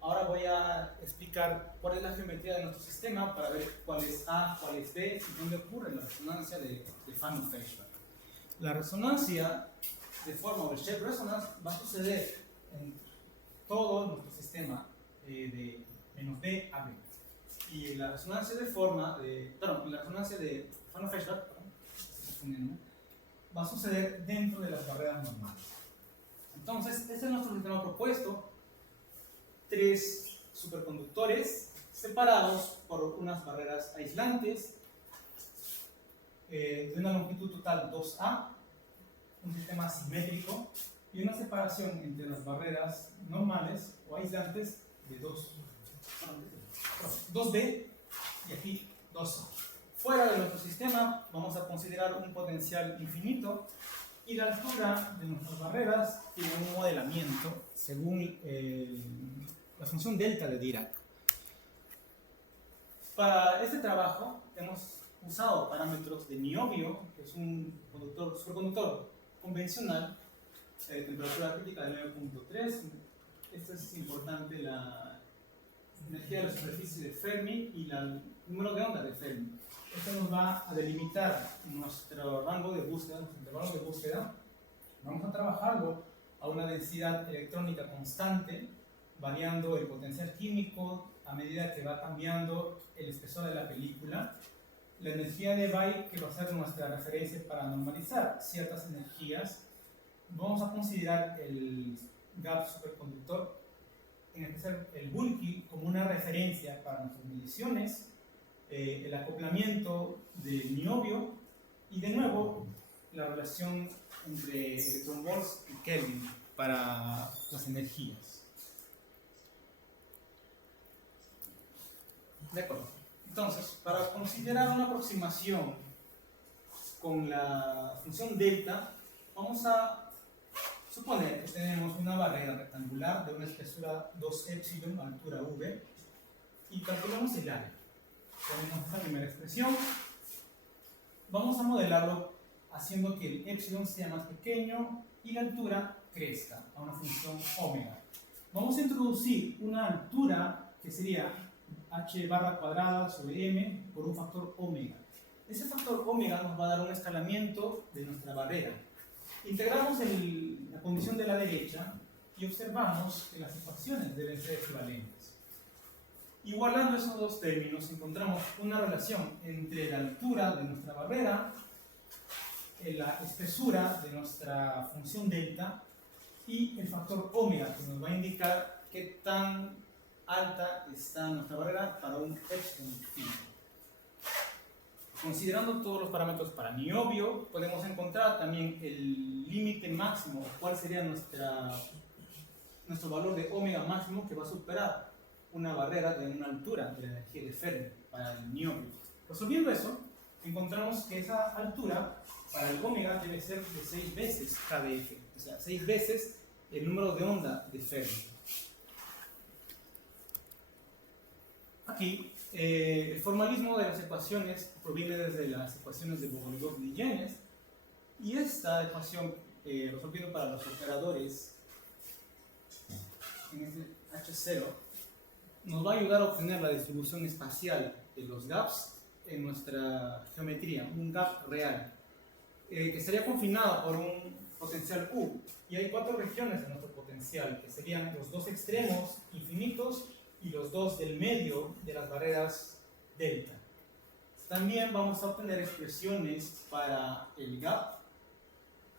Ahora voy a explicar cuál es la geometría de nuestro sistema para ver cuál es A, cuál es B y dónde ocurre la resonancia de Fanon-Feshbach. La resonancia de forma o el shape resonance va a suceder en todo nuestro sistema de menos B a B. Y la resonancia de forma la resonancia de Fanon-Feshbach va a suceder dentro de las barreras normales. Entonces, este es nuestro sistema propuesto. Tres superconductores separados por unas barreras aislantes de una longitud total 2A, un sistema simétrico y una separación entre las barreras normales o aislantes de 2B y aquí 2A. Fuera de nuestro sistema vamos a considerar un potencial infinito y la altura de nuestras barreras tiene un modelamiento según la función delta de Dirac. Para este trabajo hemos usado parámetros de niobio, que es un superconductor convencional, temperatura crítica de 9.3. Esto es importante, la energía de la superficie de Fermi y el número de onda de Fermi. Esto nos va a delimitar nuestro rango de búsqueda, nuestro intervalo de búsqueda. Vamos a trabajarlo a una densidad electrónica constante, variando el potencial químico a medida que va cambiando el espesor de la película. La energía de Debye, que va a ser nuestra referencia para normalizar ciertas energías. Vamos a considerar el gap superconductor, en especial el bulky, como una referencia para nuestras mediciones. El acoplamiento de niobio y de nuevo la relación entre electronvolts y Kelvin para las energías. De acuerdo. Entonces, para considerar una aproximación con la función delta, vamos a suponer que tenemos una barrera rectangular de una espesura 2 epsilon, altura v, y calculamos el área. Tenemos esta primera expresión. Vamos a modelarlo haciendo que el epsilon sea más pequeño y la altura crezca a una función omega. Vamos a introducir una altura que sería h barra cuadrada sobre m por un factor omega. Ese factor omega nos va a dar un escalamiento de nuestra barrera. Integramos la condición de la derecha y observamos que las ecuaciones deben ser equivalentes. Igualando esos dos términos, encontramos una relación entre la altura de nuestra barrera, la espesura de nuestra función delta y el factor omega, que nos va a indicar qué tan alta está nuestra barrera para un epsilon fijo. Considerando todos los parámetros para niobio, podemos encontrar también el límite máximo, cuál sería nuestro valor de omega máximo que va a superar una barrera de una altura de la energía de Fermi para el niobio. Resolviendo eso, encontramos que esa altura para el omega debe ser de 6 veces kdf, o sea, 6 veces el número de onda de Fermi. Aquí, el formalismo de las ecuaciones proviene desde las ecuaciones de Bogoliubov-Dijenes, y esta ecuación, resolviendo para los operadores en este H0, nos va a ayudar a obtener la distribución espacial de los gaps en nuestra geometría, un gap real. que estaría confinado por un potencial U. Y hay 4 regiones de nuestro potencial, que serían los 2 extremos infinitos y los 2 del medio de las barreras delta. También vamos a obtener expresiones para el gap,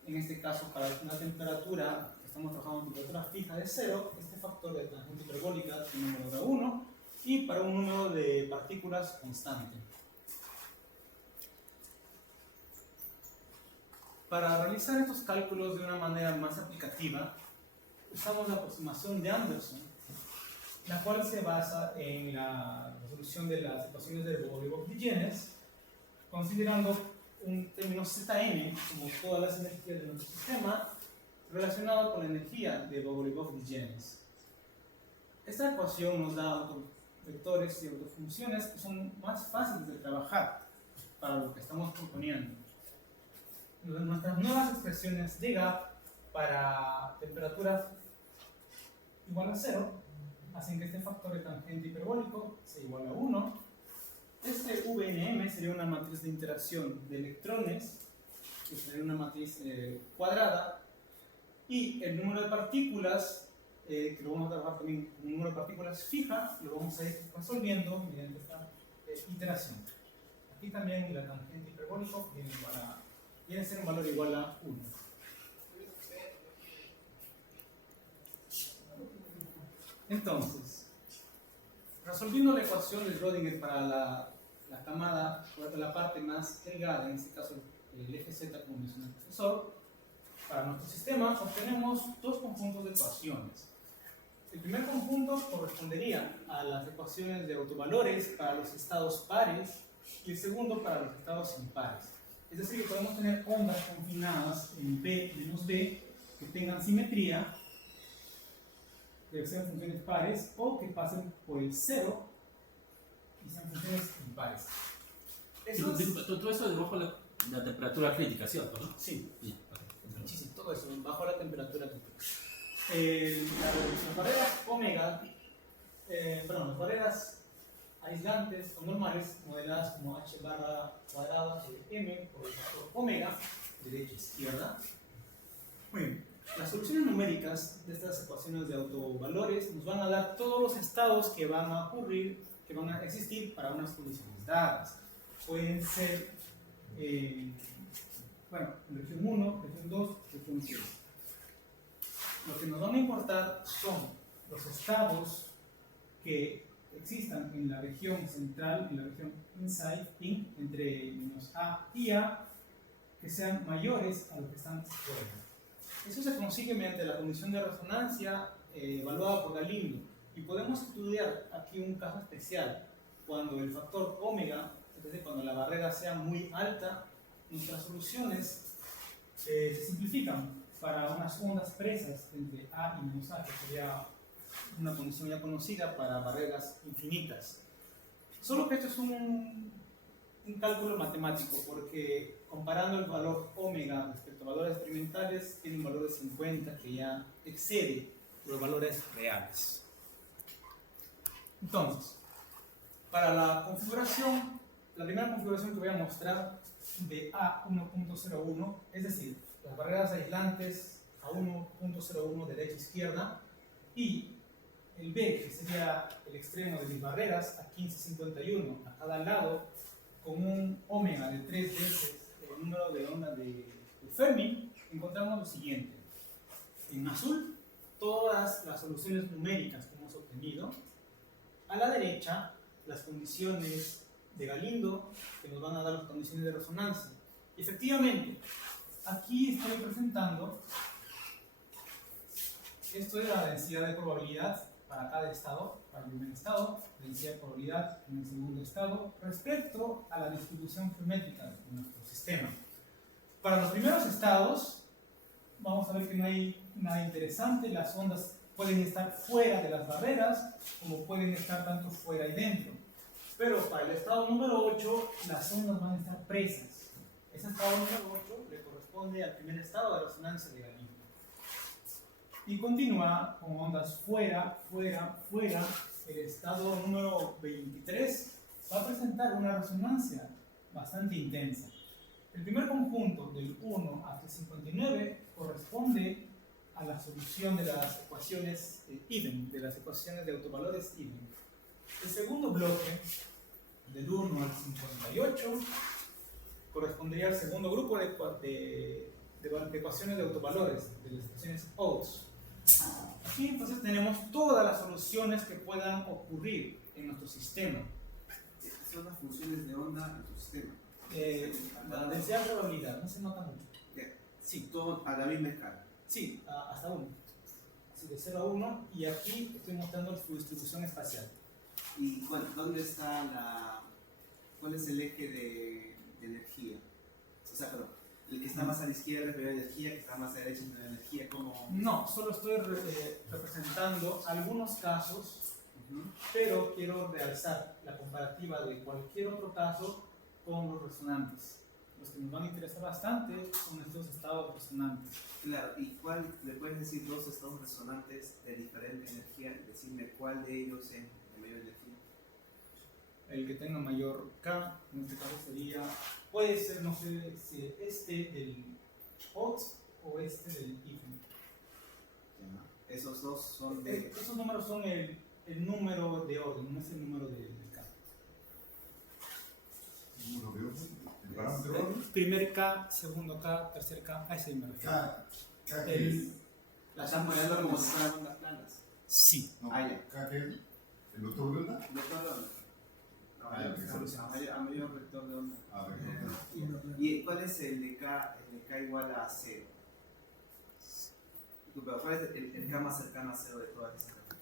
en este caso para una temperatura, estamos trabajando en temperatura fija de 0, este factor de tangente hiperbólica tiene un número de 1, y para un número de partículas constante. Para realizar estos cálculos de una manera más aplicativa, usamos la aproximación de Anderson, la cual se basa en la resolución de las ecuaciones de Bogoliubov-Dijenes, considerando un término Zn como todas las energías de nuestro sistema, relacionado con la energía de Bogoliubov-Dijenes. Esta ecuación nos da autovectores y autofunciones que son más fáciles de trabajar para lo que estamos proponiendo. Nuestras nuevas expresiones de gap para temperatura igual a 0 hacen que este factor de tangente hiperbólico sea igual a 1. Este VNM sería una matriz de interacción de electrones, que sería una matriz cuadrada, y el número de partículas, que lo vamos a trabajar también como un número de partículas fija, lo vamos a ir resolviendo mediante esta iteración. Aquí también la tangente hiperbólico viene a ser un valor igual a 1. Entonces, resolviendo la ecuación de Schrödinger para la camada, la parte más delgada, en este caso el eje Z, como mencionó el profesor, para nuestro sistema obtenemos 2 conjuntos de ecuaciones. El primer conjunto correspondería a las ecuaciones de autovalores para los estados pares y el segundo para los estados impares. Es decir, que podemos tener ondas confinadas en B menos B que tengan simetría, que sean funciones pares o que pasen por el 0 y sean funciones impares. Todo eso debajo de la temperatura crítica, ¿cierto? ¿No? Sí, Sí. muchísimo, todo eso bajo la temperatura crítica. Las barreras omega, las barreras aislantes o normales, modeladas como h barra cuadrada de m por el factor omega, derecha izquierda. Muy bien. Las soluciones numéricas de estas ecuaciones de autovalores nos van a dar todos los estados que van a ocurrir, que van a existir para unas condiciones dadas. Pueden ser, en región 1, región 2, región 3. Lo que nos van a importar son los estados que existan en la región central, en la región inside, entre menos A y A, que sean mayores a los que están fuera. Eso se consigue mediante la condición de resonancia evaluada por Galindo. Y podemos estudiar aquí un caso especial. Cuando el factor omega, es decir, cuando la barrera sea muy alta, nuestras soluciones se simplifican para unas ondas presas entre A y menos A, que sería una condición ya conocida para barreras infinitas. Solo que esto es un cálculo matemático, porque comparando el valor omega respecto a valores experimentales, tiene un valor de 50 que ya excede los valores reales. Entonces, para la configuración, la primera configuración que voy a mostrar de A1.01, es decir, las barreras aislantes a 1.01 derecha izquierda y el B, que sería el extremo de mis barreras, a 1551 a cada lado, con un omega de 3 veces el número de onda de Fermi, encontramos lo siguiente. En azul, todas las soluciones numéricas que hemos obtenido. A la derecha, las condiciones de Galindo, que nos van a dar las condiciones de resonancia. Y efectivamente, aquí estoy presentando, esto es la densidad de probabilidad para cada estado, para el primer estado, densidad de probabilidad en el segundo estado, respecto a la distribución geométrica de nuestro sistema. Para los primeros estados, vamos a ver que no hay nada interesante, las ondas pueden estar fuera de las barreras, como pueden estar tanto fuera y dentro. Pero para el estado número 8, las ondas van a estar presas. Ese estado número 8 le corresponde al primer estado de resonancia de Galindo. Y continúa con ondas fuera, fuera, fuera. El estado número 23 va a presentar una resonancia bastante intensa. El primer conjunto del 1 hasta el 59 corresponde a la solución de las ecuaciones even, de las ecuaciones de autovalores even. El segundo bloque, del 1 al 58, correspondería al segundo grupo de ecuaciones de autovalores, de las ecuaciones ODES. Aquí entonces tenemos todas las soluciones que puedan ocurrir en nuestro sistema. Son las funciones de onda en tu sistema. La densidad de probabilidad no se nota mucho. Sí, todo a la misma escala. Sí, hasta 1. Así de 0 a 1, y aquí estoy mostrando su distribución espacial. ¿Y dónde está cuál es el eje de energía? O sea, perdón, el que está más a la izquierda es menor energía, el que está más a la derecha es menor energía, ¿cómo? No, solo estoy representando algunos casos, pero quiero realzar la comparativa de cualquier otro caso con los resonantes. Los que nos van a interesar bastante son estos estados resonantes. Claro, ¿y cuál, le puedes decir dos estados resonantes de diferente energía y decirme cuál de ellos es de mayor energía? El que tenga mayor K, en este caso sería, puede ser, no sé si este del ODS o este del IFEN. Esos dos son de... Esos números son el número de orden, no es el número de K. ¿Número de orden? ¿El parámetro de orden? Primer K, segundo K, tercer K, a ese me refiero. K ¿qué es? La están poniendo como si fueran ondas planas. Sí. No, Ya. K ¿qué es? ¿El vector de onda? Vector de onda. Ya, A mayor vector de onda. Vector. ¿Y cuál es el de K igual a 0? ¿Cuál es el K más cercano a 0 de todas esas características?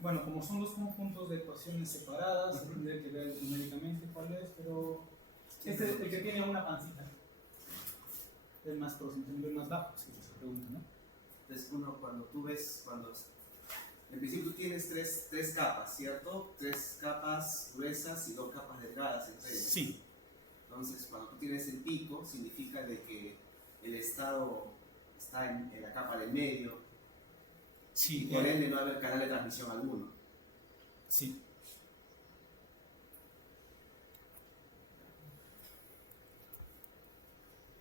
Bueno, como son dos conjuntos de ecuaciones separadas, tendría que ver numéricamente cuál es, pero este es el que tiene una pancita. El más próximo, el más bajo, si se pregunta, ¿no? Entonces, cuando tú ves, en principio tú tienes tres capas, ¿cierto? 3 capas gruesas y 2 capas delgadas entre ellas. Sí. Entonces, cuando tú tienes el pico, significa de que el estado está en la capa del medio, Sí. y por ende no va a haber canal de transmisión alguno. Sí.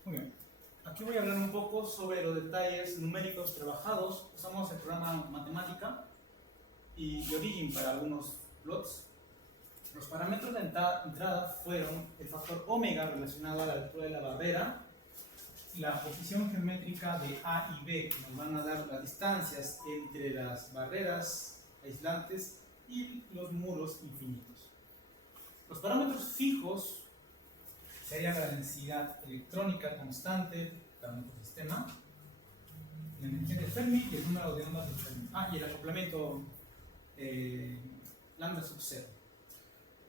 Muy bien. Aquí voy a hablar un poco sobre los detalles numéricos trabajados. Usamos el programa Matemática y Origin para algunos plots. Los parámetros de entrada fueron el factor omega relacionado a la altura de la barrera, la posición geométrica de A y B, que nos van a dar las distancias entre las barreras aislantes y los muros infinitos. Los parámetros fijos serían la densidad electrónica constante para nuestro sistema, la energía de Fermi y el número de ondas de Fermi. Y el acoplamiento lambda sub 0.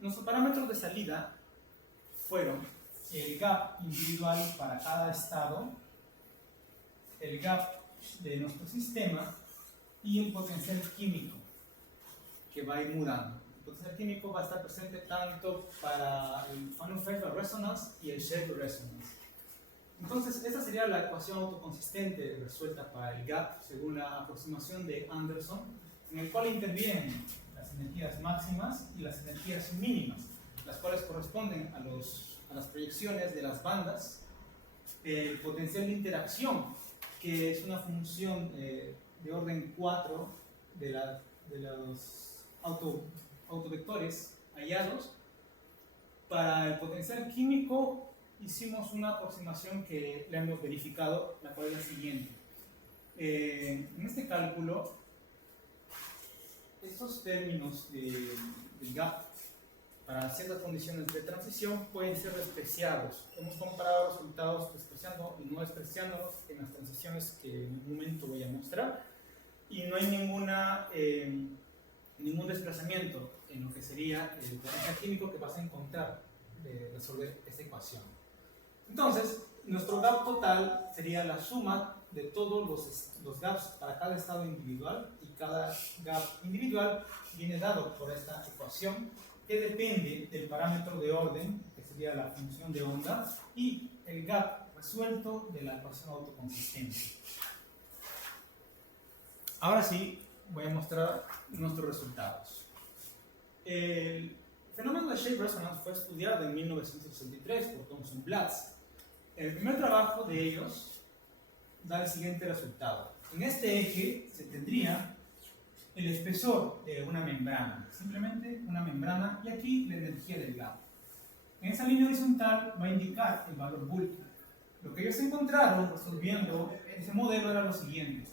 Nuestros parámetros de salida fueron el gap individual para cada estado, el gap de nuestro sistema y el potencial químico que va a ir mudando. El potencial químico va a estar presente tanto para el Phanon Favorable Resonance y el Shared Resonance. Entonces, esta sería la ecuación autoconsistente resuelta para el gap según la aproximación de Anderson, en el cual intervienen las energías máximas y las energías mínimas, las cuales corresponden a las proyecciones de las bandas, el potencial de interacción, que es una función de orden 4 de los autovectores hallados. Para el potencial químico hicimos una aproximación que le hemos verificado, la cual es la siguiente. En este cálculo, estos términos del gap para ciertas condiciones de transición pueden ser despreciados. Hemos comparado resultados despreciando y no despreciándolos en las transiciones que en un momento voy a mostrar, y no hay ningún desplazamiento en lo que sería el potencial químico que vas a encontrar de resolver esta ecuación. Entonces, nuestro gap total sería la suma de todos los gaps para cada estado individual, y cada gap individual viene dado por esta ecuación que depende del parámetro de orden, que sería la función de onda, y el gap resuelto de la ecuación autoconsistente. Ahora sí, voy a mostrar nuestros resultados. El fenómeno de shape resonance fue estudiado en 1963 por Thomson Blatz. El primer trabajo de ellos da el siguiente resultado. En este eje se tendría el espesor de una membrana, simplemente una membrana, y aquí la energía del gap. En esa línea horizontal va a indicar el valor Bulk. Lo que ellos encontraron resolviendo ese modelo era lo siguiente.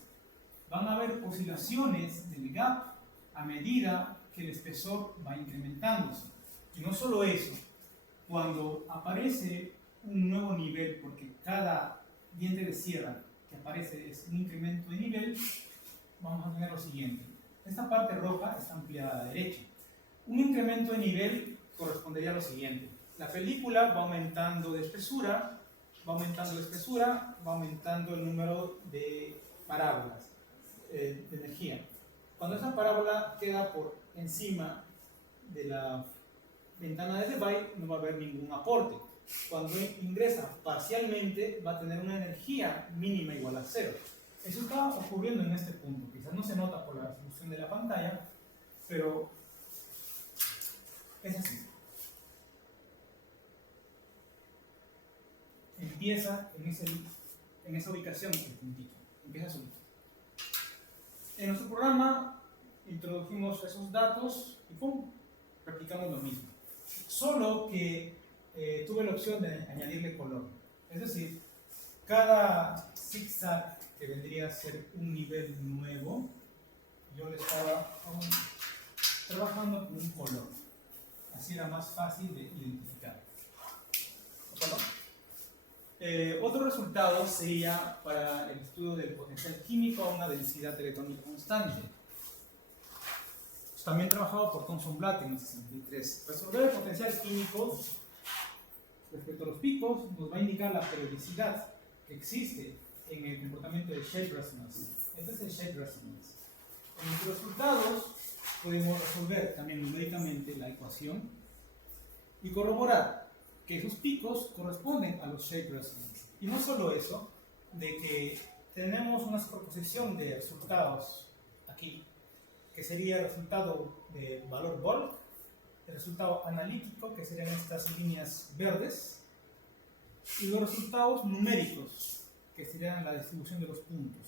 Van a haber oscilaciones del gap a medida que el espesor va incrementándose. Y no solo eso, cuando aparece un nuevo nivel, porque cada diente de sierra que aparece es un incremento de nivel, vamos a tener lo siguiente. Esta parte roja está ampliada a la derecha. Un incremento de nivel correspondería a lo siguiente. La película va aumentando de espesura, va aumentando el número de parábolas de energía. Cuando esa parábola queda por encima de la ventana de Debye, no va a haber ningún aporte. Cuando ingresa parcialmente, va a tener una energía mínima igual a 0. Eso está ocurriendo en este punto. Quizás no se nota por la resolución de la pantalla, pero es así. Empieza en esa ubicación, el puntito. Empieza a subir. En nuestro programa introdujimos esos datos y ¡pum! Replicamos lo mismo. Solo que tuve la opción de añadirle color. Es decir, cada zigzag que vendría a ser un nivel nuevo, yo le estaba trabajando con un color. Así era más fácil de identificar. ¿De acuerdo? Otro resultado sería para el estudio del potencial químico a una densidad electrónica constante. También trabajado por Thomson Blatz en el 63. Resolver el potencial químico respecto a los picos nos va a indicar la periodicidad que existe en el comportamiento de shape resonance. Este es el shape resonance. En los resultados podemos resolver también numéricamente la ecuación y corroborar que esos picos corresponden a los shape resonance. Y no solo eso, de que tenemos una superposición de resultados aquí, que sería el resultado de valor Bulk, el resultado analítico, que serían estas líneas verdes, y los resultados numéricos, que serían la distribución de los puntos.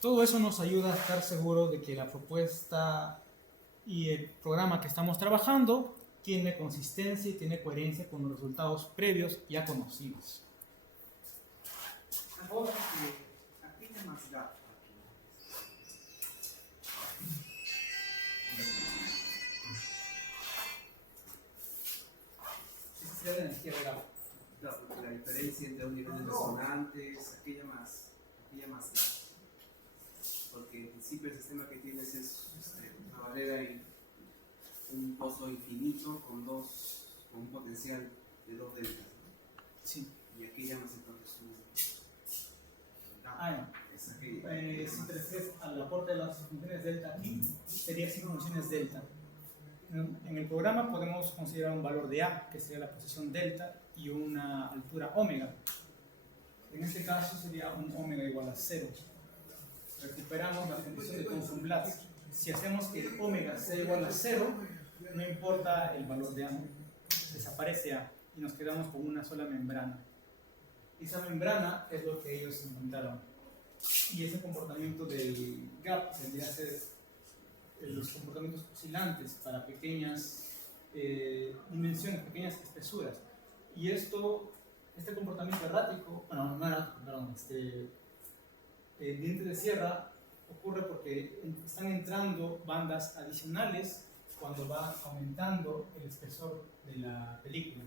Todo eso nos ayuda a estar seguros de que la propuesta y el programa que estamos trabajando tiene consistencia y tiene coherencia con los resultados previos ya conocidos. Ahora que aplica más gap aquí. Esa sería la energía de gap. Claro, porque la diferencia entre un nivel de resonantes, aquella más gap. Porque en principio el sistema que tienes es una barrera y un pozo infinito con un potencial de 2 deltas, ¿no? Sí. Y aquí llamas entonces un Ya. es aquella, Si te refieres al aporte de las funciones delta aquí, sería 5 funciones delta. En el programa podemos considerar un valor de A, que sería la posición delta, y una altura omega. En este caso sería un omega igual a 0. Recuperamos la condición de Thomson Blatz. Si hacemos que el omega sea igual a 0, no importa el valor de A, desaparece A y nos quedamos con una sola membrana. Esa membrana es lo que ellos encontraron. Y ese comportamiento del gap tendría que ser los comportamientos oscilantes para pequeñas dimensiones, pequeñas espesuras. Y este comportamiento errático, diente de sierra, ocurre porque están entrando bandas adicionales cuando va aumentando el espesor de la película.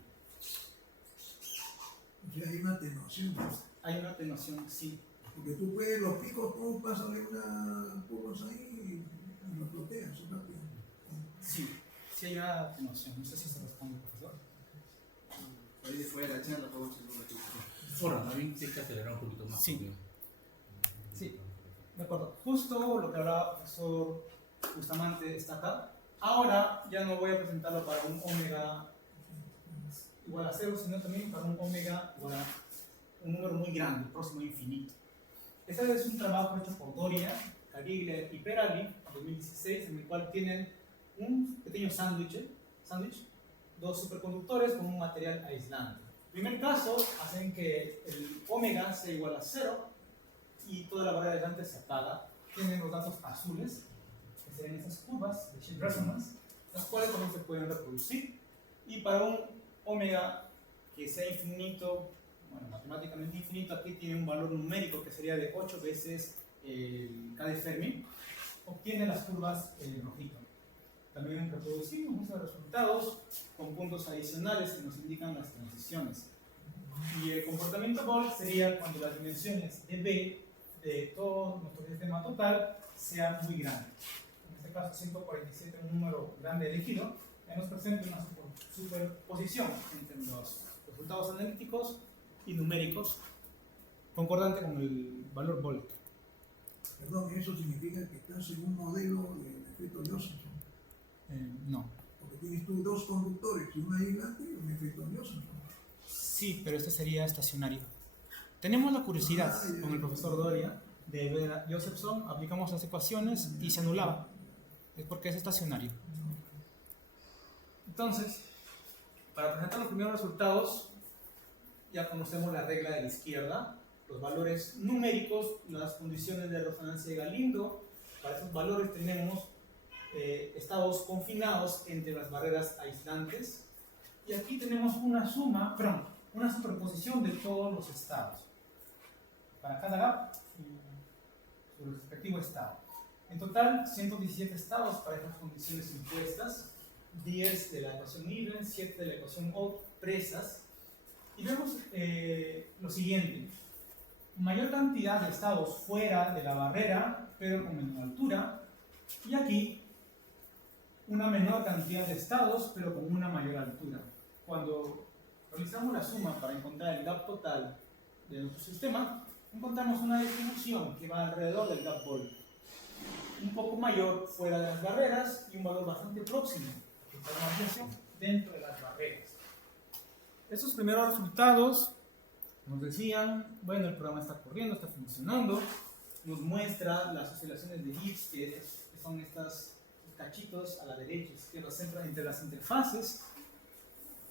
Y hay una atenuación. Hay una atenuación, sí. Porque tú puedes, los picos, tú pásale una curvas ahí y los bloqueas rápido. Sí, sí hay una atenuación. No sé si se responde, profesor. Ahí después de la charla podemos hacer una cosa. Ahora, también tienes que acelerar un poquito más. Sí. Porque- Sí, de acuerdo. Justo lo que hablaba el profesor Bustamante está acá. Ahora ya no voy a presentarlo para un omega igual a 0, sino también para un omega igual a un número muy grande, próximo a infinito. Este es un trabajo hecho por Doria, Caviglia y Perali, en 2016, en el cual tienen un pequeño sándwich, dos superconductores con un material aislante. En el primer caso, hacen que el omega sea igual a 0 y toda la barrera aislante se apaga. Tienen los datos azules, que serían estas curvas de Shield Resonance, las cuales también se pueden reproducir. Y para un omega que sea infinito, bueno, matemáticamente infinito, aquí tiene un valor numérico que sería de 8 veces el K de Fermi, obtiene las curvas en rojito. También reproducimos nuestros resultados con puntos adicionales que nos indican las transiciones. Y el comportamiento Boole sería cuando las dimensiones de B de todo nuestro sistema total sean muy grandes. En este caso 147 es un número grande elegido, que nos presenta una superposición entre los resultados analíticos y numéricos concordante con el valor Boole. Perdón, eso significa que estás en un modelo de efecto Josephson. No. Porque tienes tú dos conductores y un aislante y un efecto Josephson. Sí, pero este sería estacionario. Tenemos la curiosidad con el profesor Doria de ver a Josephson, aplicamos las ecuaciones y se anulaba. Es porque es estacionario. Entonces, para presentar los primeros resultados, ya conocemos la regla de la izquierda, los valores numéricos, las condiciones de resonancia de Galindo. Para esos valores tenemos estados confinados entre las barreras aislantes. Y aquí tenemos una superposición de todos los estados. Para cada gap, su respectivo estado. En total, 117 estados para estas condiciones impuestas, 10 de la ecuación Even, 7 de la ecuación Oud, presas. Y vemos lo siguiente. Mayor cantidad de estados fuera de la barrera, pero con menor altura. Y aquí, una menor cantidad de estados, pero con una mayor altura. Cuando realizamos la suma para encontrar el gap total de nuestro sistema, encontramos una distribución que va alrededor del gap Boole. Un poco mayor fuera de las barreras y un valor bastante próximo dentro de las barreras. Estos primeros resultados nos decían, bueno, el programa está corriendo, está funcionando, nos muestra las oscilaciones de Gibbs, que son estos cachitos a la derecha y izquierda entre las interfaces,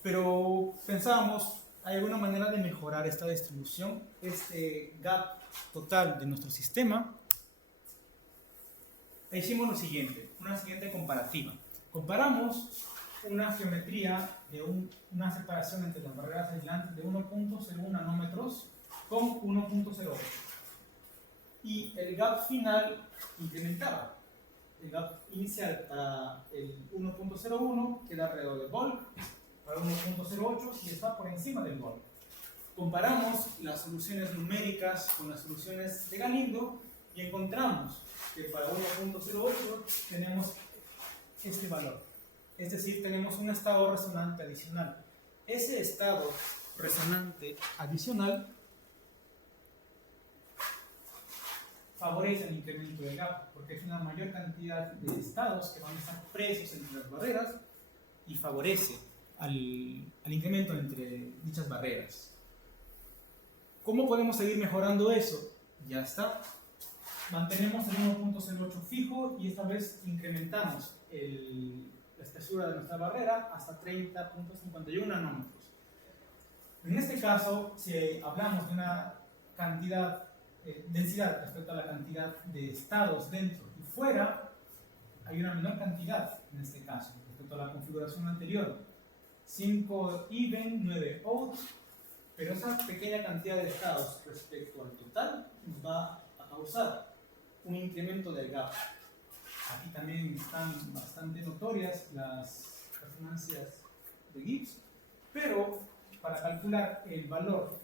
pero pensábamos, ¿hay alguna manera de mejorar esta distribución, este gap total de nuestro sistema? E hicimos lo siguiente, una siguiente comparativa. Comparamos una geometría de una separación entre las barreras aislantes de 1.01 nanómetros con 1.08. Y el gap final incrementaba. El gap inicial para el 1.01 queda alrededor del Boole, para 1.08 y está por encima del Boole. Comparamos las soluciones numéricas con las soluciones de Galindo y encontramos que para 1.08 tenemos este valor. Es decir, tenemos un estado resonante adicional. Ese estado resonante adicional favorece el incremento del gap, porque es una mayor cantidad de estados que van a estar presos entre las barreras y favorece al incremento entre dichas barreras. ¿Cómo podemos seguir mejorando eso? Ya está. Mantenemos el 1.08 fijo y esta vez incrementamos la espesura de nuestra barrera hasta 30.51 nanómetros. En este caso, si hablamos de una densidad respecto a la cantidad de estados dentro y fuera, hay una menor cantidad en este caso respecto a la configuración anterior. 5 even, 9 oud, pero esa pequeña cantidad de estados respecto al total nos va a causar un incremento del gap. Aquí también están bastante notorias las resonancias de Gibbs, pero para calcular el valor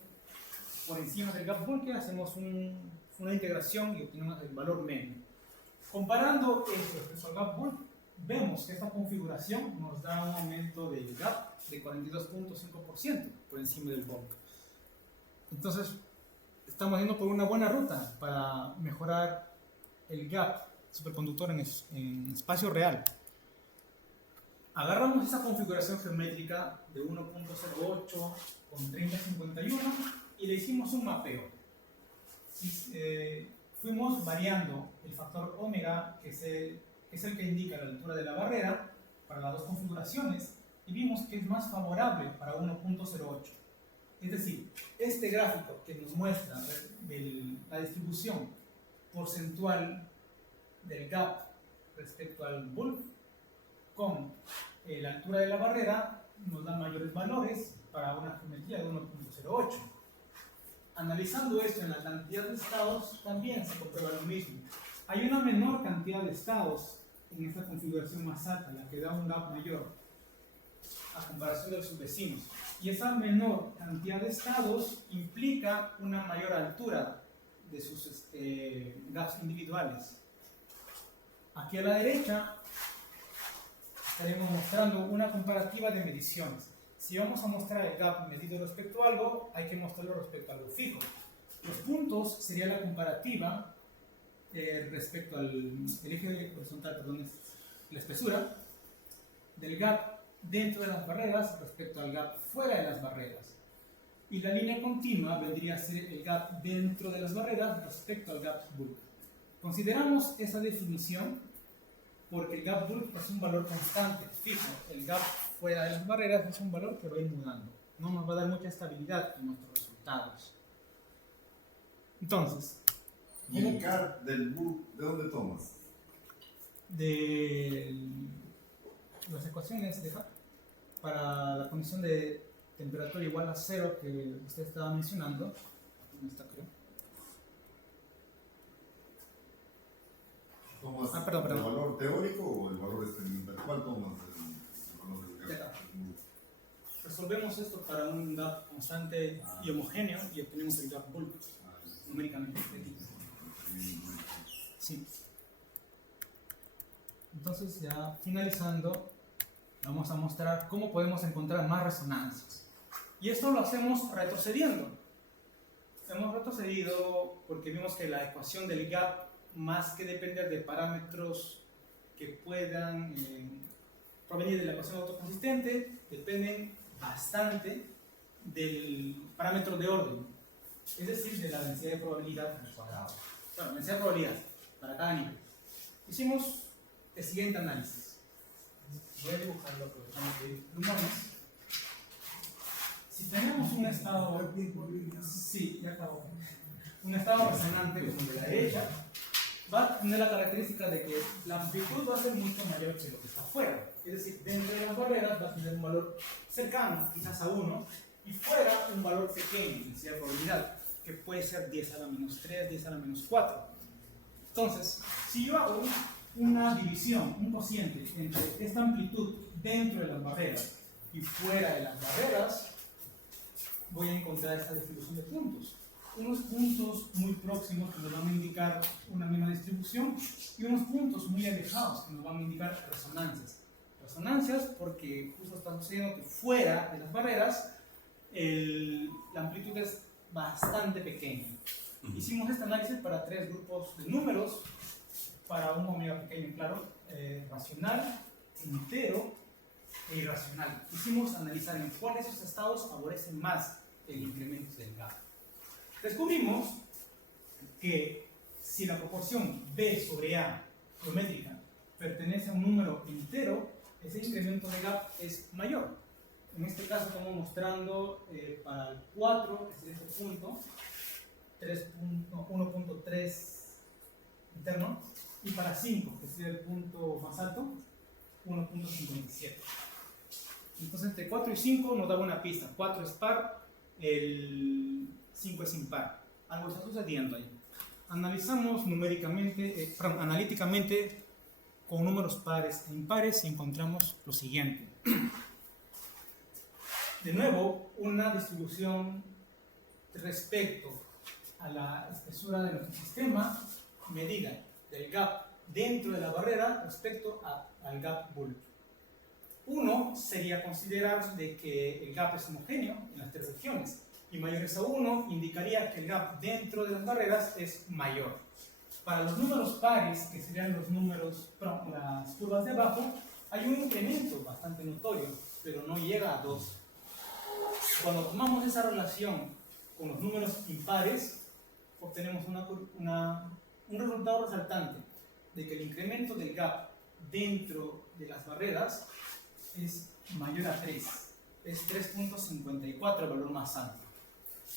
por encima del gap Boole hacemos una integración y obtenemos el valor medio. Comparando esto respecto al gap Boole, vemos que esta configuración nos da un aumento del gap de 42.5% por encima del Boole. Entonces, estamos yendo por una buena ruta para mejorar el gap superconductor en espacio real. Agarramos esa configuración geométrica de 1.08 con 3051 y le hicimos un mapeo. Fuimos variando el factor omega, que es el que indica la altura de la barrera, para las dos configuraciones y vimos que es más favorable para 1.08. Es decir, este gráfico que nos muestra la distribución porcentual del gap respecto al bulk con la altura de la barrera nos da mayores valores para una geometría de 1.08. Analizando esto en la cantidad de estados, también se comprueba lo mismo. Hay una menor cantidad de estados en esta configuración más alta, la que da un gap mayor a comparación de sus vecinos. Y esa menor cantidad de estados implica una mayor altura de sus gaps individuales. Aquí a la derecha estaremos mostrando una comparativa de mediciones. Si vamos a mostrar el gap medido respecto a algo, hay que mostrarlo respecto a algo fijo. Los puntos sería la comparativa respecto al eje horizontal, perdón, es la espesura del gap dentro de las barreras respecto al gap fuera de las barreras. Y la línea continua vendría a ser el gap dentro de las barreras respecto al gap bulk. Consideramos esa definición porque el gap bulk es un valor constante, fijo. El gap fuera de las barreras es un valor que va a ir mudando. No nos va a dar mucha estabilidad en nuestros resultados. Entonces, ¿Y el gap del bulk de dónde tomas? de las ecuaciones de gap para la condición de temperatura igual a 0 que usted estaba mencionando, ¿dónde está, creo? ¿Tomas Perdón. el valor teórico o el valor experimental? ¿Cuál tomas el valor del De gap? acá. Resolvemos esto para un gap constante y homogéneo y obtenemos el gap bulk numéricamente. Sí. Entonces, ya finalizando, vamos a mostrar cómo podemos encontrar más resonancias. Y esto lo hacemos retrocediendo. Hemos retrocedido porque vimos que la ecuación del gap, más que depender de parámetros que puedan provenir de la ecuación autoconsistente, dependen bastante del parámetro de orden, es decir, de la densidad de probabilidad al cuadrado. Bueno, densidad de probabilidad para cada nivel. Hicimos el siguiente análisis. Voy a dibujarlo aprovechando que hay plumones. Si tenemos un estado... Sí, ya acabó. Un estado resonante como el de la derecha, va a tener la característica de que la amplitud va a ser mucho mayor que lo que está afuera. Es decir, dentro de las barreras va a tener un valor cercano, quizás a 1, y fuera un valor pequeño, densidad de probabilidad, que puede ser 10 a la menos 3, 10 a la menos 4. Entonces, si yo hago una división, un cociente entre esta amplitud dentro de las barreras y fuera de las barreras, voy a encontrar esta distribución de puntos. Unos puntos muy próximos que nos van a indicar una misma distribución y unos puntos muy alejados que nos van a indicar resonancias. Resonancias porque justo estamos sucediendo que fuera de las barreras la amplitud es bastante pequeña. Hicimos este análisis para 3 grupos de números, para un omega pequeño, claro, racional, entero e irracional. Quisimos analizar en cuáles de esos estados favorecen más el incremento del gap. Descubrimos que si la proporción B sobre A geométrica pertenece a un número entero, ese incremento de gap es mayor. En este caso estamos mostrando para el 4, que es este punto, 1.3 interno, y para 5, que sería el punto más alto, 1.57. Entonces entre 4 y 5 nos daba una pista. 4 es par, el 5 es impar. Algo está sucediendo ahí. Analizamos numéricamente, analíticamente con números pares e impares y encontramos lo siguiente. De nuevo, una distribución respecto a la espesura de nuestro sistema medida del gap dentro de la barrera respecto al gap bulk. 1 sería considerar de que el gap es homogéneo en las 3 regiones y mayores a 1 indicaría que el gap dentro de las barreras es mayor. Para los números pares, que serían los números, las curvas de abajo, hay un incremento bastante notorio, pero no llega a 2. Cuando tomamos esa relación con los números impares, obtenemos un resultado resaltante de que el incremento del gap dentro de las barreras es mayor a 3. Es 3.54 el valor más alto.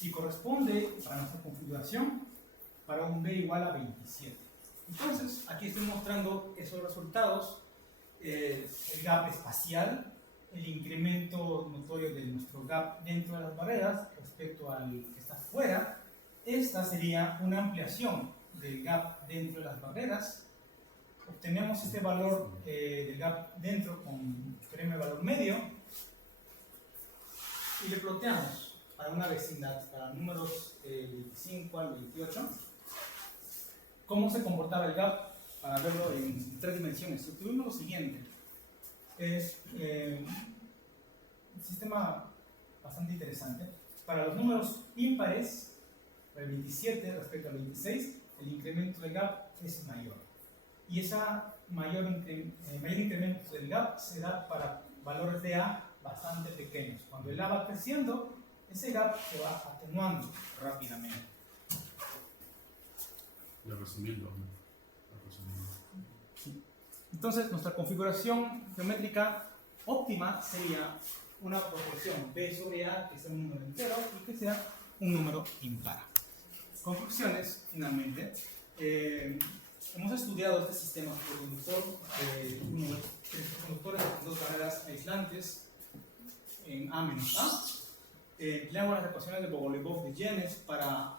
Y corresponde, para nuestra configuración, para un B igual a 27. Entonces, aquí estoy mostrando esos resultados, el gap espacial, el incremento notorio de nuestro gap dentro de las barreras respecto al que está fuera. Esta sería una ampliación del gap dentro de las barreras. Obtenemos este valor del gap dentro con el valor medio y le ploteamos para una vecindad, para números 25 al 28, cómo se comportaba el gap para verlo en 3 dimensiones. Obtuvimos lo siguiente. Es un sistema bastante interesante. Para los números ímpares, para el 27 respecto al 26, el incremento del gap es mayor. Y ese mayor incremento del gap se da para valores de A bastante pequeños. Cuando el A va creciendo, ese gap se va atenuando rápidamente. Resumiendo. Entonces, nuestra configuración geométrica óptima sería una proporción B sobre A que sea un número entero y que sea un número impar. Conclusiones, finalmente. Hemos estudiado este sistema superconductor, conductores de 2 barreras aislantes en A menos A. Empleamos las ecuaciones de Bogoliubov-Dijenes para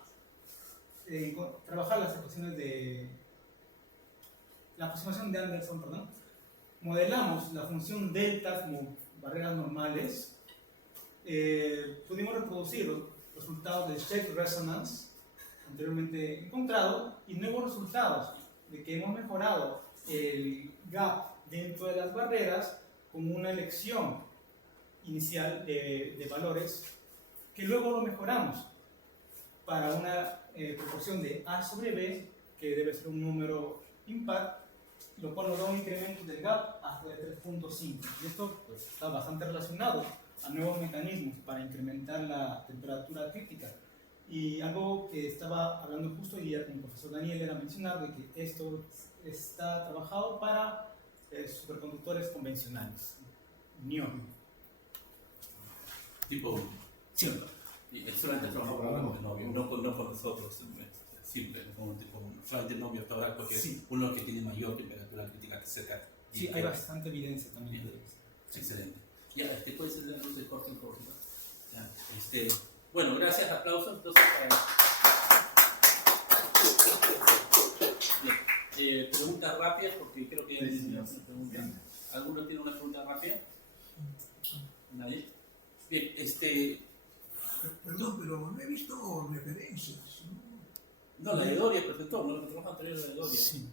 trabajar las ecuaciones de la aproximación de Anderson, perdón. Modelamos la función delta como barreras normales. Pudimos reproducir los resultados del check resonance anteriormente encontrado y nuevos resultados de que hemos mejorado el gap dentro de las barreras como una elección inicial de valores que luego lo mejoramos para una proporción de A sobre B que debe ser un número impar, lo cual nos da un incremento del gap hasta de 3.5. Y esto pues, está bastante relacionado a nuevos mecanismos para incrementar la temperatura crítica. Y algo que estaba hablando justo hoy día con el profesor Daniel era mencionar de que esto está trabajado para superconductores convencionales, NION. Tipo, sí. Y solamente trabajamos con el novio, no con nosotros, simple, solamente el novio ahora porque sí. Es uno que tiene mayor temperatura crítica que cerca. Sí, hay bastante evidencia también. Bien. Excelente. Ya, puede ser la luz de corte en corte. Bueno, gracias, aplausos. Entonces, bien. Preguntas rápidas, porque creo que hay preguntas. ¿Alguno tiene una pregunta rápida? ¿Nadie? Bien, Perdón, pero no he visto referencias, ¿no? No, la de Doria presentó, no, lo que trabajo anterior era de Doria. Sí.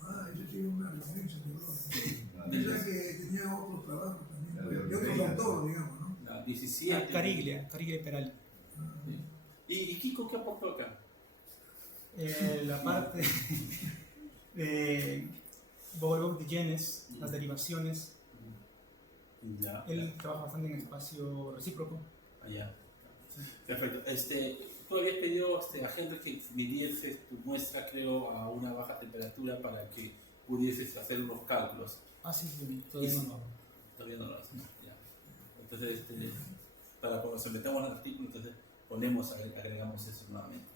Ah, esa sí es una referencia, ¿no? Sí. Pensaba que tenía otros trabajos también, de otros autores, digamos, ¿no? La 17. Cariglia y Peralta. ¿Y Kiko qué aportó acá? La parte de Bogoliubov-Dijenes, las derivaciones. Ya. Él trabaja bastante en espacio recíproco. Allá. Perfecto. Tú habías pedido a Henry que midiese tu muestra, creo, a una baja temperatura para que pudieses hacer unos cálculos. Ah, sí, todavía no. Todavía no lo haces. Ya. Entonces, para cuando sometamos al artículo, entonces agregamos eso nuevamente.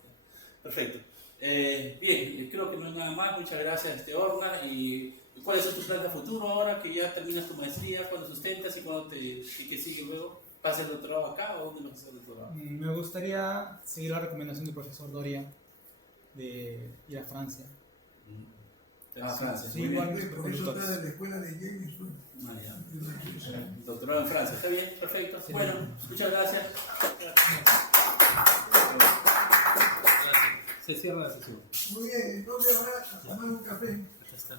Perfecto. Bien, creo que no hay nada más. Muchas gracias, Orna. ¿Y cuáles son tus planes de futuro ahora que ya terminas tu maestría? ¿Cuándo sustentas y cuándo qué sigue luego? ¿Vas a hacer doctorado acá o dónde vas a hacer doctorado? Me gustaría seguir la recomendación del profesor Doria de ir a Francia. Francia. Sí, igual mis Por eso está superconductores. de la escuela de James, ¿no? Ya. Doctorado en Francia. ¿Está bien? Perfecto. Sí. Bueno, muchas gracias. Se cierra la sesión. Muy bien, entonces ahora a tomar un café. Está